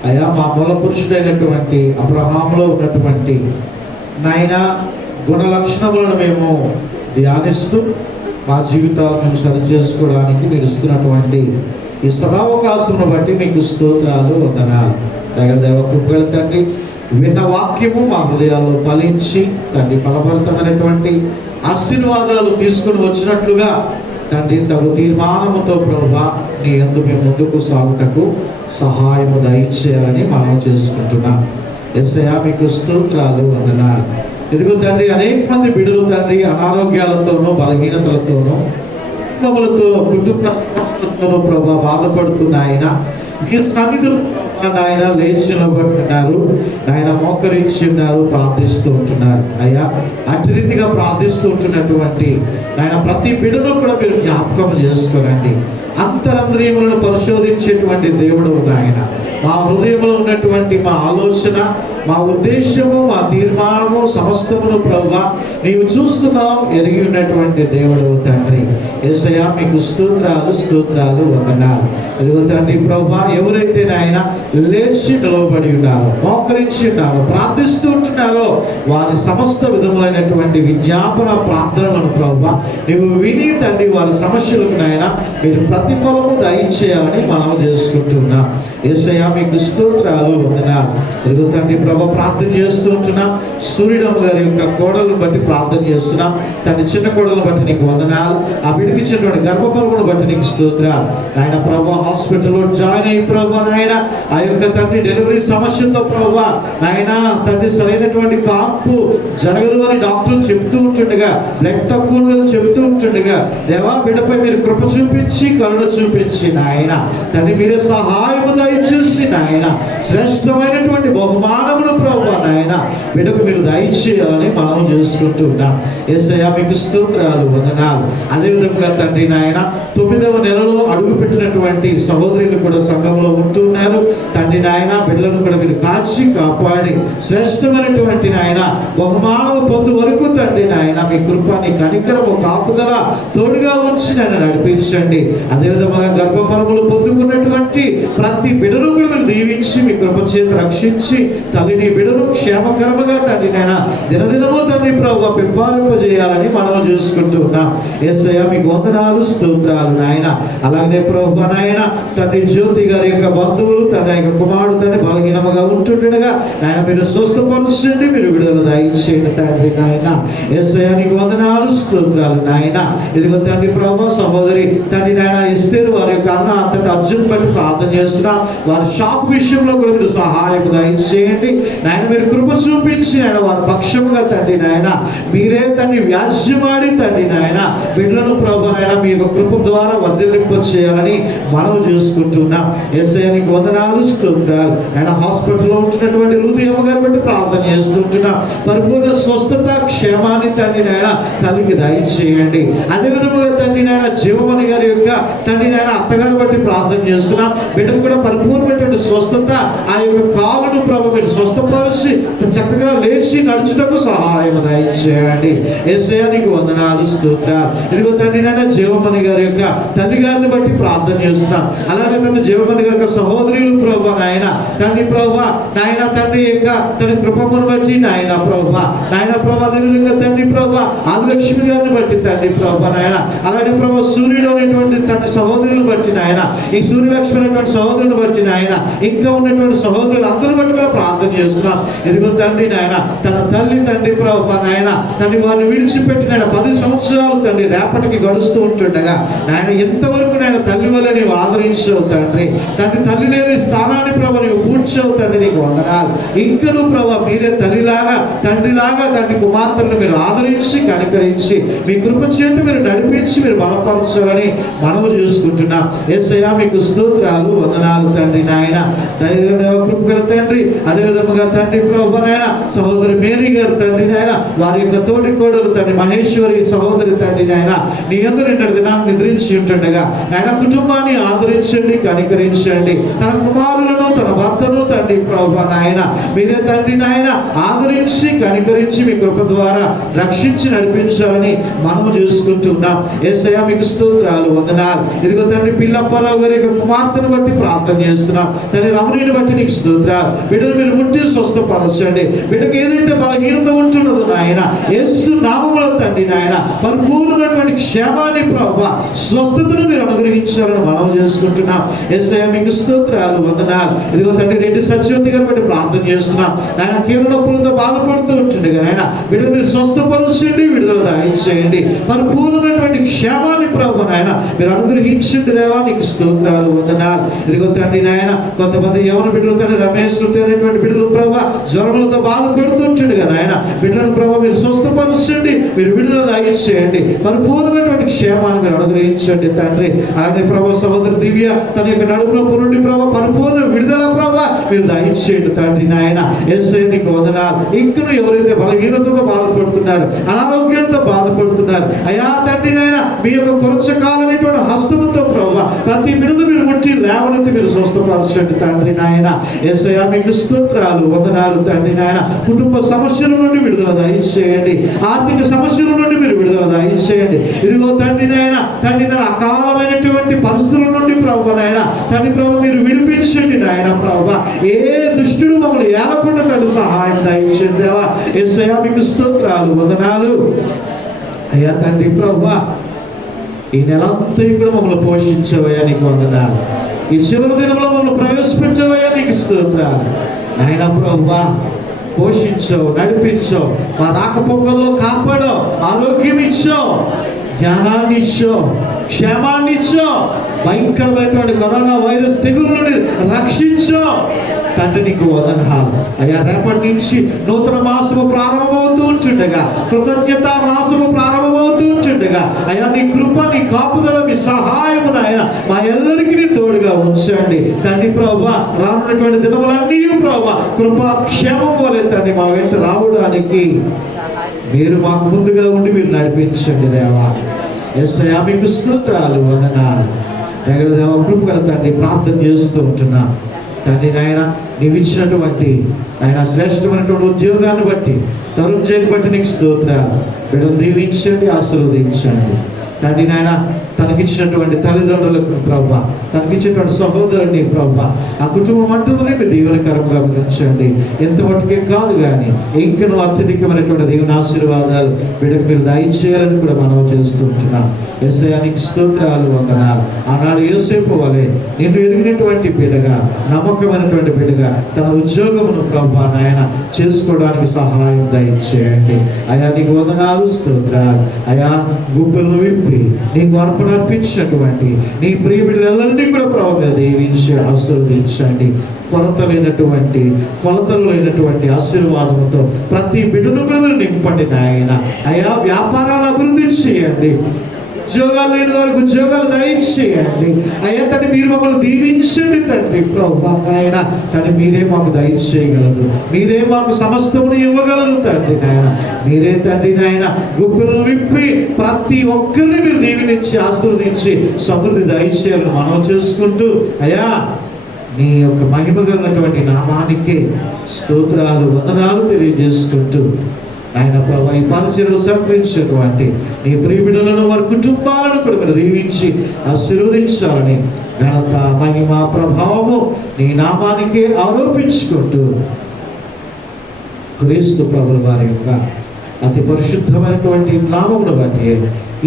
అయ్యా మా మూల పురుషుడైనటువంటి అబ్రహాములో ఉన్నటువంటి నాయన గుణ లక్షణములను మేము ధ్యానిస్తూ మా జీవితాలను సరి చేసుకోవడానికి మీరు ఇస్తున్నటువంటి ఈ సదావకాశమును బట్టి మీకు స్తోత్రాలు వందనాలు. దేవ కృపగల తండ్రి, విన్న వాక్యము మా హృదయాల్లో ఫలించి తండ్రి ఫలభరితమైనటువంటి ఆశీర్వాదాలు తీసుకుని వచ్చినట్లుగా తండ్రి తగు తీర్మానముతో ప్రభా నీ యందు మేము ముందుకు సాగుటకు సహాయము దయచేయాలని మనం చేసుకుంటున్నాం. యేసయ్యా మీకు స్తోత్రాలు వందనాలు. ఇదిగో తండ్రి, అనేక మంది బిడ్డలు తండ్రి అనారోగ్యాలతోనూ బలహీనతలతోనూ కుటుంబాలతో కుటుంబాలతోనూ ప్రభా బాధపడుతున్న ఆయన మీ సన్నిధులు నాయన లేచి నిలబడుతున్నారు, నాయన మోకరించి ఉన్నారు, ప్రార్థిస్తూ ఉంటున్నారు అయ్యా. అటు రీతిగా ప్రార్థిస్తూ ఉంటున్నటువంటి నాయన ప్రతి బిడ్డను కూడా మీరు జ్ఞాపకం చేసుకోరండి. అంతరంద్రియములను పరిశోధించేటువంటి దేవుడు నాయన. మా హృదయంలో ఉన్నటువంటి మా ఆలోచన, మా ఉద్దేశము, మా తీర్మానము సమస్తమును ప్రభువా నీవు చూస్తున్నావు, ఎరిగి ఉన్నటువంటి దేవుడు తండ్రి. యేసయ్యా మీకు స్తోత్రాలు స్తోత్రాలు వందనాలు. ఇదిగో తండ్రి ప్రభువా, ఎవరైతే నాయన లేచి నిలవబడి ఉన్నారో, మోకరించి ఉన్నారో, ప్రార్థిస్తూ ఉంటున్నారో వారి సమస్త విధములైనటువంటి విజ్ఞాపన ప్రార్థనలను ప్రభువా నీవు విని తండ్రి వారి సమస్యలకు నాయన మీరు ప్రతిఫలము దయచేయాలని మనం చేసుకుంటున్నాం. యేసయ్యా మీకు స్తోత్రాలు వందనాలు. ఇదిగో తండ్రి ప్రభు ప్రార్థన చేస్తూ ఉంటున్నాం. సూర్యుడమ్మ గారి యొక్క కోడలను బట్టి ప్రార్థన చేస్తున్నాం. తన చిన్న కోడలను బట్టి నీకు వందనాలు. ఆ విడికిచ్చినటువంటి గర్భఫలమును బట్టి నీకు స్తోత్రాలు. ఆయన ప్రభు హాస్పిటల్లో జాయిన్ అయ్యి ప్రభు నాయన ఆ యొక్క తండ్రి డెలివరీ సమస్యతో ప్రభు నాయన తండ్రి సరైనటువంటి కాన్పు జరగదు అని డాక్టర్లు చెప్తూ ఉంటుండగా, బ్లడ్ తక్కువ చెప్తూ ఉంటుండగా దేవా బిడ్డపై మీరు కృప చూపించి కరుణ చూపించి నాయన తండ్రి మీరే సహాయము దయచేసి నాయన శ్రేష్టమైనటువంటి బహుమానములు ప్రభు నాయన బిడ్డకు మీరు దయచేయాలని మనం చేసుకుంటున్నాం. యేసయ్యా మీకు స్తోత్రాలు వందనాలు. అదేవిధంగా తండ్రి నాయన 9వ నెలలో అడుగు పెట్టినటువంటి సహోదరులు కూడా సంఘంలో ఉంటున్నారు తండ్రి నాయన. బిడ్డలను కూడా మీరు కాచి కాపాడి శ్రేష్టమైనటువంటి నాయన బహుమానము పొందు వరకు తండ్రి నాయన మీ కృపాని కనికరము కాపుదల తోడుగా ఉంచి నన్ను నడిపించండి. అదేవిధంగా గర్భఫలములు పొందుకున్నటువంటి ప్రతి బిడ్డను కూడా మీరు దీవించి మీ కృప చేత రక్షించి తల్లిని బిడ్డను క్షేమకరముగా తండ్రి నాయన దినదినము తండ్రి ప్రభు పెంపాలింపజేయాలని మనం చూసుకుంటూ ఉన్నాం. యేసయ్య మీకు వందనాలు స్తోత్రాలు నాయన. అలాగే ప్రభు నాయన తండ్రి జ్యోతి గారి యొక్క బంధువులు తన యొక్క కుమారుడు తండ్రి బలహీనముగా ఉంటుండగా నాయన మీరు స్వస్థపరచండి, మీరు విడుదల దయచేయండి తండ్రి నాయన. యేసయ్య నీకు వందనాలు స్తోత్రాలు నాయన. ఇదిగో తండ్రి ప్రభు సహోదరి తండ్రి నాయన ఎస్తేరు వారి యొక్క అన్న అంతటి అర్జున్ బట్టి ప్రార్థన చేస్తున్నాం. వారి షాప్ విషయంలో కూడా మీరు సహాయం దయచేయండి నాయన. మీరు కృప చూపించి ఆయన వారి పక్షముగా తండ్రి నాయన మీరే తండ్రి వ్యాజ్యమాడి తండ్రి నాయన బిడ్డలను ప్రభు నాయన మీ యొక్క కృప ద్వారా వర్ధిల్లింప చేయాలని మనం చేసుకుంటున్నాం. యేసయ్య నీకు వందనాలు స్తోత్రాలు. ఆయన హాస్పిటల్లో ఉంటున్నటువంటి లూదియమ్మ గారి బట్టి ప్రార్థన చేస్తుంటున్నాం. పరిపూర్ణ స్వస్థత క్షేమాన్ని తండ్రి నాయన తల్లికి దయచేయండి. అదే విధముగా తండ్రి నాయన జీవమణి గారి యొక్క తండ్రి నాయన అత్తగారు బట్టి ప్రార్థన చేస్తున్నాం. బిడ్డకు కూడా పరిపూర్ణమైనటువంటి స్వస్థత, ఆ యొక్క కాలును ప్రభు మీరు స్వస్థపరిచి చక్కగా లేచి నడుచుటకు సహాయం దయచేయండి. యేసయ్య నీకు వందనాలు స్తోత్రాలు. ఇదిగో తండ్రి నాయన జీవమణి గారి యొక్క తల్లి గారిని బట్టి ప్రార్థన చేస్తున్నాం. అలాగే తండ్రి జీవమణి గారి యొక్క సహోదరులు ప్రభు నాయన తండ్రి ప్రభు నాయన తండ్రి యొక్క తన కృపమును బట్టి నాయన ప్రభు నాయన ప్రభు అదేవిధంగా తండ్రి ప్రభు ఆదిలక్ష్మి గారిని బట్టి తండ్రి ప్రభు నాయన అలాగే ప్రభు సూర్యుడు అనేటువంటి తండ్రి సహోదరులను బట్టి నాయన ఈ సూర్యలక్ష్మి అనేటువంటి సహోదరుని బట్టి నాయన ఇంకా ఉన్నటువంటి సహోదరులు అందరి బట్టి కూడా ప్రార్థన చేస్తున్నాం. ఇదిగో తండ్రి నాయన తన తల్లి తండ్రి ప్రభు నాయన తండ్రి వారిని విడిచిపెట్టిన 10 సంవత్సరాలు తండ్రి రేపటికి గడుస్తూ ఉంటుండగా నాయన ఎంతవరకు నాయన తల్లి వల్ల నీవు ఆదరించావు తండ్రి. తండ్రి తల్లి లేని స్థానాన్ని ప్రభు నీవు పూడ్చావు తండ్రి, నీకు వందనాలు. ఇంకను ప్రభు మీరే తల్లిలాగా తండ్రిలాగా తండ్రి కుమార్తెలను మీరు ఆదరించి కనికరించి మీ కృప చేత మీరు నడిపించి మీరు బలపరచాలని మనము చేసుకుంటున్నాం. యేసయ్య మీకు స్తోత్రాలు వందనాలు తండ్రి నాయన. కృపగల తండ్రి అదే విధముగా తండ్రి ప్రభు నాయన సహోదరి మేరీ గారు తండ్రి నాయన వారి యొక్క తోటి కోడలు తండ్రి మహేశ్వరి సహోదరి తండ్రి నాయన నీ అందరూ నిన్నటి దినాన్ని నిద్రించి ఉంటుండగా నాయన కుటుంబాన్ని ఆదరించండి, కనికరించండి. తన కుమారులను తన భర్తను తండ్రి ప్రభు నాయన మీరే తండ్రి నాయన ఆదరించి కనికరించి మీ కృప ద్వారా రక్షించి నడిపించాలని మనము చేసుకుంటున్నాం. యేసయ్య మీకు స్తోత్రాలు వందనాలు. ఇదిగో తండ్రి పిల్లప్పారావు గారి యొక్క కుమార్తెను బట్టి ప్రార్థన చేస్తున్నాం. తండ్రి రమణిని బట్టి నీకు స్తోత్రాలు. బిడ్డను మీరు ముట్టి స్వస్థపరచండి. బిడ్డకు ఏదైతే బలహీనత ఉంటున్నదో నాయన యేసు నామములో తండ్రి నాయన పరిపూర్ణమైనటువంటి క్షేమాన్ని ప్రభు స్వస్థతను మీరు అనుగ్రహించాలని మనం చేసుకుంటున్నాం. యేసయ్య మీకు స్తోత్రాలు వందనాలు. ఇదిగో తండ్రి రెడ్డి సత్యవతి గారి బట్టి ప్రార్థన చేస్తున్నాం. నాయన కీళ్ళ నొప్పులతో బాధపడుతూ ఉంటుండగా నాయన బిడ్డను మీరు స్వస్థపరచండి, విడుదల దయచేయండి. పరిపూర్ణమైనటువంటి క్షేమాన్ని ప్రభు నాయన మీరు అనుగ్రహించండి దేవా, నీకు స్తోత్రాలు వందనాలు. ఇదిగో తండ్రి నాయన కొంతమంది యవన బిడ్డలు తండ్రి రమేష్ అనేటువంటి బిడ్డలు ప్రభు జ్వరములతో బాధపడుతుంటుండగా నాయన బిడ్డలను ప్రభు మీరు స్వస్థపరచండి, మీరు విడుదల దయచేయండి. పరిపూర్ణమైనటువంటి క్షేమాన్ని మీరు అనుగ్రహించండి తండ్రి. అలాగే ప్రభు సహోదరి దివ్య తన యొక్క నడుములో నుండి ప్రభు పరిపూర్ణ విడుదల ప్రభు మీరు దయచేయండి తండ్రి నాయన. యేసయ్య నీకు వందనాలు. ఇంకను ఎవరైతే బలహీనతతో బాధపడుతున్నారు, అనారోగ్యంతో బాధపడుతున్నారు అయ్యా తండ్రి నాయన మీ యొక్క కొరచకాలనేటువంటి హస్తముతో ప్రభు ప్రతి బిడ్డను మీరు ముట్టి లేవనెత్తి మీరు స్వస్థపరచండి తండ్రి నాయన. యేసయ్య మీకు స్తోత్రాలు వందనాలు తండ్రి నాయన. కుటుంబ సమస్యల నుండి విడుదల దయచేయండి, ఆర్థిక సమస్యల నుండి మీరు విడుదల దయచేయండి. ఇదిగో తండ్రి నాయన అకాలమైనటువంటి పరిస్థితుల నుండి ప్రభు నాయన తండ్రి ప్రభు మీరు విడిపించండి నాయన. ప్రభు ఏ దుష్టుడు మమ్మల్ని ఏలకుండా తండ్రి సహాయం దయచేయండి దేవా. యేసయ్య మీకు స్తోత్రాలు వందనాలు. అయ్యా తండ్రి ప్రభు ఈ నెలంతా కూడా మమ్మల్ని పోషించవయ్యా, నీకు వందనాలు. ఈ చివరి దినంలో మమ్మల్ని ప్రవేశపెట్టవయ్యా, నీకు స్తోత్రాలు. నాయన ప్రభు పోషించావు, నడిపించావు, మా రాకపోకల్లో కాపాడావు, ఆరోగ్యం ఇచ్చావు, జ్ఞానాన్ని ఇచ్చావు, క్షేమాన్ని ఇచ్చావు, భయంకరమైనటువంటి కరోనా వైరస్ తెగులు నుండి రక్షించావు తండ్రి, నీకు వందనాలు. అయ్యా రేపటి నుంచి నూతన మాసము ప్రారంభమవుతూ ఉంటుండగా, కృతజ్ఞత మాసము ప్రారంభమవుతూ ఉంటుండగా అయ్యా నీ కృప, నీ కాపుదల, మీ సహాయము నాయన మా ఎల్లరికీ తోడుగా ఉంచండి తండ్రి. ప్రభువా రానున్నటువంటి దినములన్నీ ప్రభువా కృపా క్షేమం వలె తండ్రి మా వెంట రావడానికి మీరు మాకు ముందుగా ఉండి మీరు నడిపించండి దేవా. యేసయ్య మీకు స్తోత్రాలు వందనాలు. దగ్గర దేవ కృపగల తండ్రి ప్రార్థన చేస్తూ ఉంటున్నా తండ్రి నాయన నీవు ఇచ్చినటువంటి ఆయన శ్రేష్టమైనటువంటి ఉద్యోగాన్ని బట్టి తరుణ్ జైని బట్టి నీకు స్తోత్రాలు. బిడ్డను దీవించండి, ఆశీర్వదించండి. తండ్రి నాయన తనకిచ్చినటువంటి తల్లిదండ్రులకు ప్రభా, తనకిచ్చినటువంటి సహోదరుని ప్రభా, ఆ కుటుంబం అంటున్నది మీరు దీవెనకరంగా ఉంచండి. ఎంత మట్టుకే కాదు కానీ ఇంకనూ అత్యధికమైనటువంటి దేవుని ఆశీర్వాదాలు వీళ్ళకి మీరు దయచేయాలని కూడా మనం చేస్తుంటున్నాం. యేసయ్యానికి స్తోత్రాలు, వందనాలు. ఆనాడు యోసేపు వలె నేను ఎరిగినటువంటి బిడ్డగా, నమ్మకమైనటువంటి బిడ్డగా తన ఉద్యోగమును ప్రభా నాయన చేసుకోవడానికి సహాయం దయచేయండి. అయా నీకు వందనాలు, స్తోత్రాలు. అయా గుబ్బలను విప్పి నీకు అర్పణ అర్పించినటువంటి నీ ప్రియ బిడ్డలందరినీ కూడా ప్రభు దీవించి ఆశీర్వదించండి. కొలతలు లేనటువంటి ఆశీర్వాదంతో ప్రతి బిడ్డను కూడా నింపండి నాయన. అయా వ్యాపారాలు అభివృద్ధి చేయండి, ఉద్యోగాలు లేని వారికి ఉద్యోగాలు దయచేయండి. అయ్యా తండ్రి మీరు మమ్మల్ని దీవించండి తండ్రి ప్రభా ఆయన. కానీ మీరే మాకు దయచేయగలరు, మీరే మాకు సమస్తమును ఇవ్వగలరు తండ్రి నాయన. మీరే తండ్రి నాయన గుబ్బలను విప్పి ప్రతి ఒక్కరిని మీరు దీవినించి ఆశీర్వదించి సమృద్ధి దయచేయాలని మనం చేసుకుంటూ అయ్యా నీ యొక్క మహిమ కలిగినటువంటి నామానికి స్తోత్రాలు, వందనాలు తెలియజేసుకుంటూ ఆయన ప్రభా ఈ పరిచయలు సమర్పించినటువంటి నీ ప్రియబిడ్డలను వారి కుటుంబాలను కూడా మీరు దీవించి ఆశీర్వదించాలని ఘనత, మహిమ, ప్రభావము నీ నామానికే ఆరోపించుకుంటూ క్రీస్తు ప్రభుల వారి యొక్క అతి పరిశుద్ధమైనటువంటి నామమును బట్టి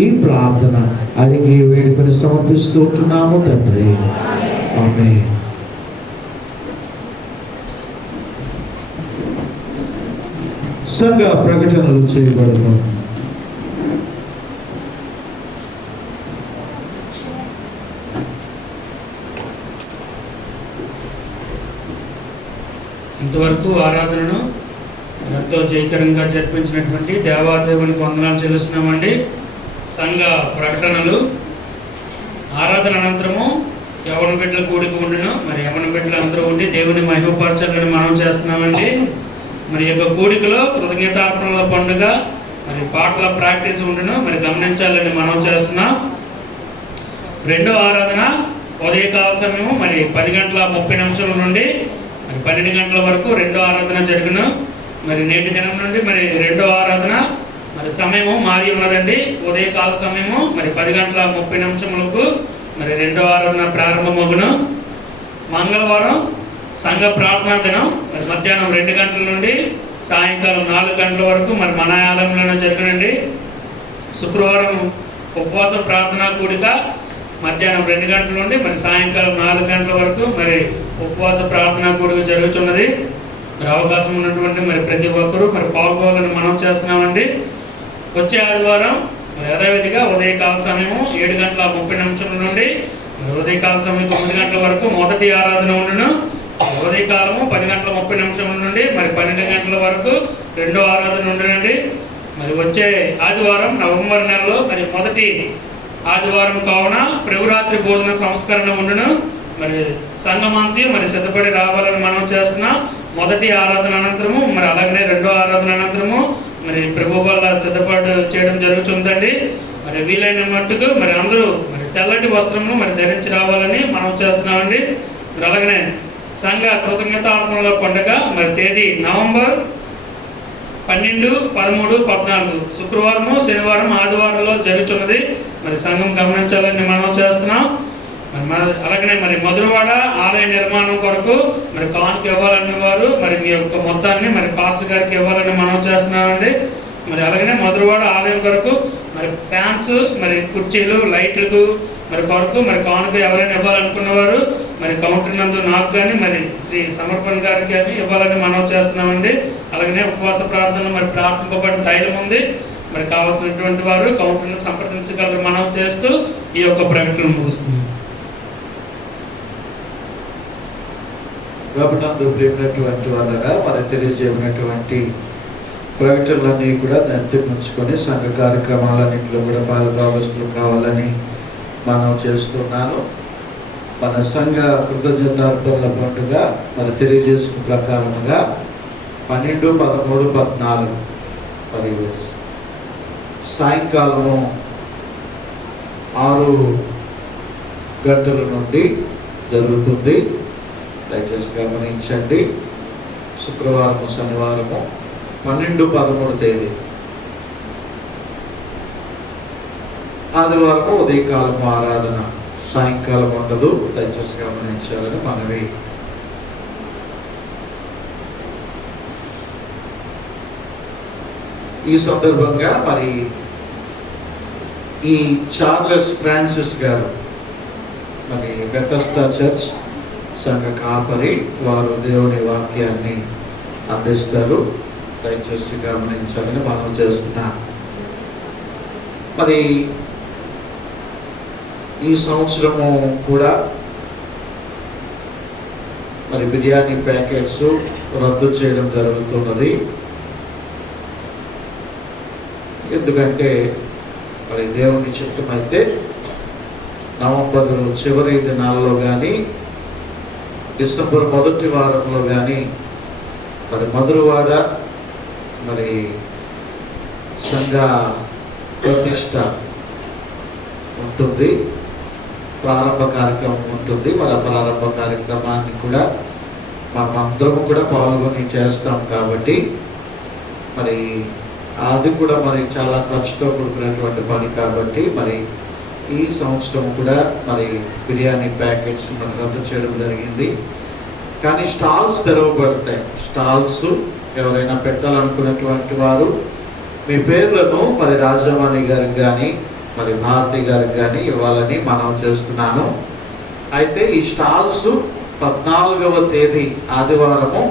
ఈ ప్రార్థన అడిగి వేడుకొని సమర్పిస్తూ ఉంటున్నాము తండ్రి. ఆమేన్. సంఘ ప్రకటనలు చేయబడను. ఇంతవరకు ఆరాధనను ఎంతో జయకరంగా జరిపించినటువంటి దేవాదేవునికి వందనాలు చెల్లిస్తున్నామండి. సంఘ ప్రకటనలు ఆరాధన అనంతరము యవన బిడ్డల కూడిక ఉండును. మరి యవన బిడ్డలు అందరూ ఉండి దేవుని మహిమపరచాలని మనం చేస్తున్నామండి. మరి యొక్క కూడికలో కృతజ్ఞతార్పణల పండుగ, మరి పాటల ప్రాక్టీస్ ఉండును. మరి గమనించాలని మనం చేస్తున్నాం. రెండవ ఆరాధన ఉదయకాల సమయము మరి 10:30 నుండి మరి 12 గంటల వరకు రెండో ఆరాధన జరుగును. మరి నేటి దినం నుండి మరి రెండో ఆరాధన మరి సమయము మారి ఉన్నదండి. ఉదయకాల సమయము మరి 10:30 మరి రెండో ఆరాధన ప్రారంభమగును. మంగళవారం సంఘ ప్రార్థనా దినం మరి మధ్యాహ్నం 2 గంటల నుండి సాయంకాలం 4 గంటల వరకు మరి మన ఆలయంలోనే జరుగునండి. శుక్రవారం ఉపవాస ప్రార్థనా కూడిక మధ్యాహ్నం 2 గంటల నుండి మరి సాయంకాలం 4 గంటల వరకు మరి ఉపవాస ప్రార్థనా కూడిక జరుగుతున్నది. మరి అవకాశం ఉన్నటువంటి మరి ప్రతి ఒక్కరూ మరి పాల్గొనాలని మనం చేస్తున్నామండి. వచ్చే ఆదివారం మరి యథావిధిగా ఉదయకాల సమయము 7:30 నుండి మరి ఉదయకాల సమయం 9 గంటల వరకు మొదటి ఆరాధన ఉండును. ఉదయకాలము 10:30 నుండి మరి 12 గంటల వరకు రెండో ఆరాధన ఉండునండి. మరి వచ్చే ఆదివారం నవంబర్ నెలలో మరి మొదటి ఆదివారం కావున ప్రభురాత్రి భోజన సంస్కరణ ఉండును. మరి సంఘమంతి మరి సిద్ధపడి రావాలని మనం చేస్తున్నాం. మొదటి ఆరాధన అనంతరము మరి అలాగనే రెండో ఆరాధన అనంతరము మరి ప్రభు వల్ల సిద్ధపాటు చేయడం జరుగుతుందండి. మరి వీలైన మట్టుకు మరి అందరూ మరి తెల్లటి వస్త్రము మరి ధరించి రావాలని మనం చేస్తున్నామండి. మరి అలాగనే సంఘ కృతజ్ఞతార్పణల పండుగ మరి తేదీ నవంబర్ 12, 13, 14 శుక్రవారము, శనివారం, ఆదివారంలో జరుగుతున్నది. మరి సంఘం గమనించాలని మనం చేస్తున్నాం. మరి అలాగనే మరి మధురవాడ ఆలయ నిర్మాణం కొరకు మరి కానుక ఇవ్వాలని వారు మరి మీ యొక్క మొత్తాన్ని మరి పాస్టర్ గారికి ఇవ్వాలని మనం చేస్తున్నామండి. మరి అలాగనే మధురవాడ ఆలయం కొరకు మరి ఫ్యాన్స్, మరి కుర్చీలు, లైట్లకు మరి కొరకు మరి కానుక ఎవరైనా ఇవ్వాలనుకున్నవారు మరి కౌంటర్ నందు నాకు కానీ మరి శ్రీ సమర్పణ గారికి కానీ ఇవ్వాలని మనం చేస్తున్నామండి. అలాగనే ఉపవాస ప్రార్థన మరి ప్రార్థింపబడిన తైలం ఉంది. మరి కావాల్సినటువంటి వారు కౌంటర్ను సంప్రదించగలరు మనం చేస్తూ ఈ యొక్క ప్రకటన ముగుస్తుంది. ప్రభునందు ప్రియమైనటువంటి వాళ్ళగా మరి తెలియజేయబడినటువంటి ప్రకటనలన్నీ కూడా నిర్తించుకొని సంఘ కార్యక్రమాలన్నింటిలో కూడా పాలుభాగస్తులు కావాలని మనం చేస్తున్నాను. మన సంఘ కృతజ్ఞతార్పణల పండుగ మరి తెలియజేసిన ప్రకారముగా 12, 13, 14 మరియు సాయంకాలము 6 గంటల నుండి జరుగుతుంది. దయచేసి గమనించండి. శుక్రవారము, శనివారము 12, 13 తేదీ ఆదివారం ఉదయకాలం ఆరాధన, సాయంకాలం ఉండదు. దయచేసి గమనించాలని మనవి. ఈ సందర్భంగా మరి ఈ చార్లెస్ ఫ్రాన్సిస్ గారు మరి బెతస్దా చర్చ్ సంఘ కాపరి, వారు దేవుని వాక్యాన్ని అందిస్తారు. దయచేసి గమనించాలని మనం చేస్తున్నా. మరి ఈ సంవత్సరము కూడా మరి బిర్యానీ ప్యాకెట్స్ రద్దు చేయడం జరుగుతున్నది. ఎందుకంటే మరి దేవుని చిత్తమైతే నవంబర్ చివరి దినాల్లో కానీ డిసెంబర్ మొదటి వారంలో కానీ మరి మధురవాడ మరి సంఘ ప్రతిష్ట ఉంటుంది, ప్రారంభ కార్యక్రమం ఉంటుంది. మరి ఆ ప్రారంభ కార్యక్రమాన్ని కూడా మనమందరము కూడా పాల్గొని చేస్తాం. కాబట్టి మరి అది కూడా మరి చాలా ఖర్చుతో కూడుకున్నటువంటి పని. కాబట్టి మరి ఈ సంవత్సరం కూడా మరి బిర్యానీ ప్యాకెట్స్ మనం రద్దు చేయడం జరిగింది. కానీ స్టాల్స్ తెరవబడతాయి. స్టాల్స్ ఎవరైనా పెట్టాలనుకున్నటువంటి వారు మీ పేర్లను మరి రాజవాణి గారికి కానీ మరి భారతి గారికి కానీ ఇవ్వాలని మనం చేస్తున్నాను. అయితే ఈ స్టాల్స్ 14వ తేదీ ఆదివారము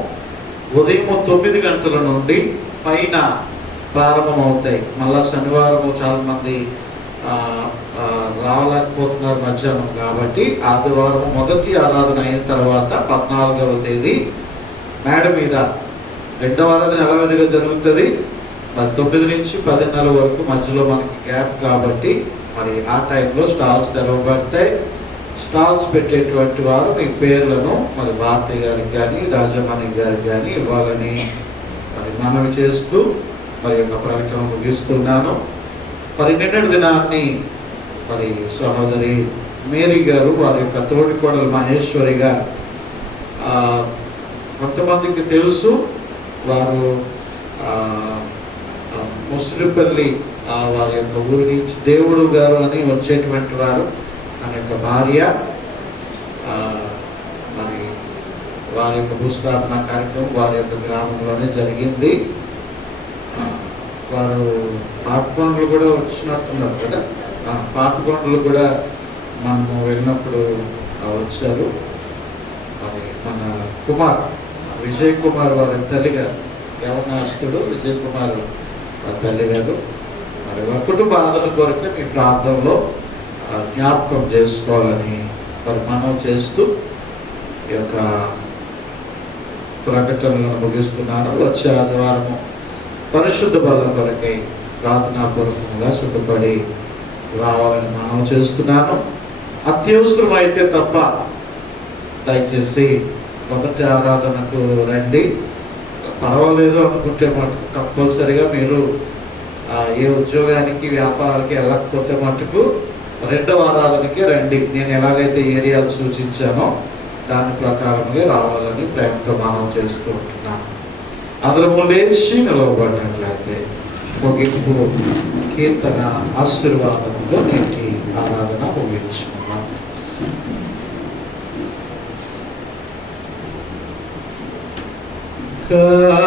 ఉదయం 9 గంటల నుండి పైన ప్రారంభమవుతాయి. మళ్ళా శనివారము చాలా మంది రావలేకపోతున్నారు మధ్యాహ్నం. కాబట్టి ఆదివారం మొదటి ఆరాధన అయిన తర్వాత 14వ తేదీ మేడ మీద రెండవ ఆరాధన యథావిధిగా జరుగుతుంది. మరి 9 నుంచి 10:30 వరకు మధ్యలో మనకి గ్యాప్. కాబట్టి మరి ఆ టైంలో స్టాల్స్ తెరవబడతాయి. స్టాల్స్ పెట్టేటువంటి వారు మీ పేర్లను మరి భారతి గారికి కానీ రాజమణి గారికి కానీ ఇవ్వాలని మరి మనవి చేస్తూ మరి యొక్క ప్రకటన ముగిస్తున్నాను. మరి నిన్నటి దినాన్ని మరి సహోదరి మేరీ గారు, వారి యొక్క తోటికోడలు మహేశ్వరి గారు, కొంతమందికి తెలుసు, వారు ముసిరిపల్లి వారి యొక్క ఊరి నుంచి దేవుడు గారు అని వచ్చేటువంటి వారు, మన యొక్క భార్య. మరి వారి యొక్క భూస్థాపన కార్యక్రమం వారి యొక్క గ్రామంలోనే జరిగింది. వారు పాపకొండలు కూడా వచ్చినట్టున్నారు కదా. పాపకొండలు కూడా మనము వెళ్ళినప్పుడు వచ్చారు. మరి మన కుమార్ విజయ్ కుమార్ వారి తల్లి గారు, యవనాస్తుడు విజయ్ కుమార్ వారి తల్లి గారు, మరి వారి కుటుంబ ఆదరణ కొరకు మీ ప్రాంతంలో జ్ఞాపకం చేసుకోవాలని మరి మనం చేస్తూ ఈ యొక్క ప్రకటనలను ముగిస్తున్నాను. వచ్చే ఆదివారము పరిశుద్ధ బలం కొరకై ప్రార్థనాపూర్వకంగా సిద్ధపడి రావాలని మనం చేస్తున్నాను. అత్యవసరం అయితే తప్ప దయచేసి మొదటి ఆరాధనకు రండి. పర్వాలేదు అనుకుంటే మటుకు కంపల్సరిగా మీరు ఏ ఉద్యోగానికి వ్యాపారాలకి వెళ్ళకపోతే మటుకు రెండవ ఆరాధనకి రండి. నేను ఎలాగైతే ఏరియాలు సూచించానో దాని ప్రకారంగా రావాలని ప్రేమతో మనం చేస్తూ ఉంటున్నాను. అందరము లేచి నిలవబడినట్లయితే ముగింపు కీర్తన ఆశీర్వాదంతో నేటి ఆరాధన ముగించుకున్నాం. Yeah.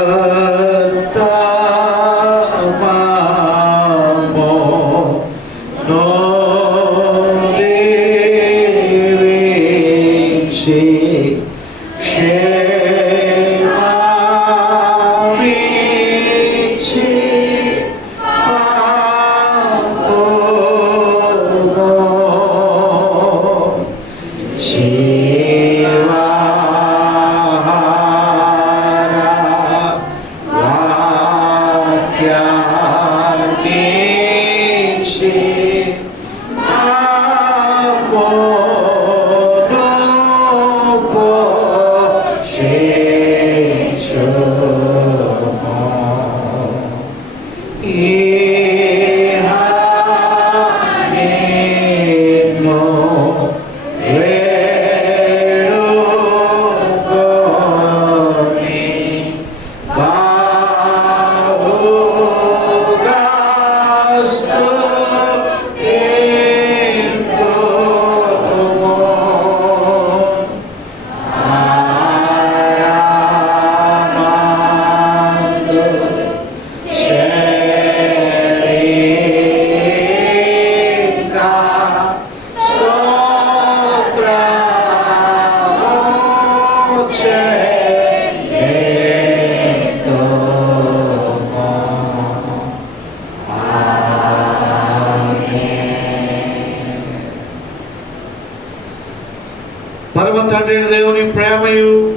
తండ్రి అయిన దేవుని ప్రేమయు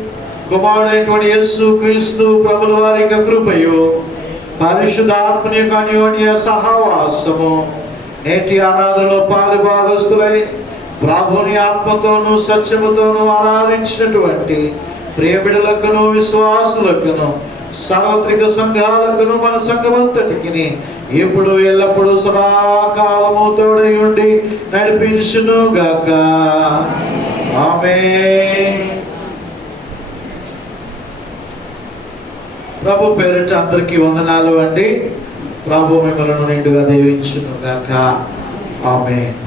కుమారుడైనటువంటి యేసు క్రీస్తు ప్రభుల వారి యొక్క కృపయు పరిశుద్ధాత్మని యొక్క అన్యోన్య సహవాసము నేటి ఆరాధనలో పాలుభాగస్తులై ప్రభుని ఆత్మతోనూ సత్యముతోనూ ఆరాధించినటువంటి ప్రియబిడలకును విశ్వాసులకును సార్వత్రిక సంఘాలకును మన సంఘమంతటికి ఇప్పుడు ఎల్లప్పుడూ సదాకాలము తోడై ఉండి నడిపించును గాక. ఆమేన్. ప్రభు పేరిట అందరికీ వందనాలు అండి. ప్రభు మిమ్మల్ని నిండుగా దీవించును గాక. ఆమేన్.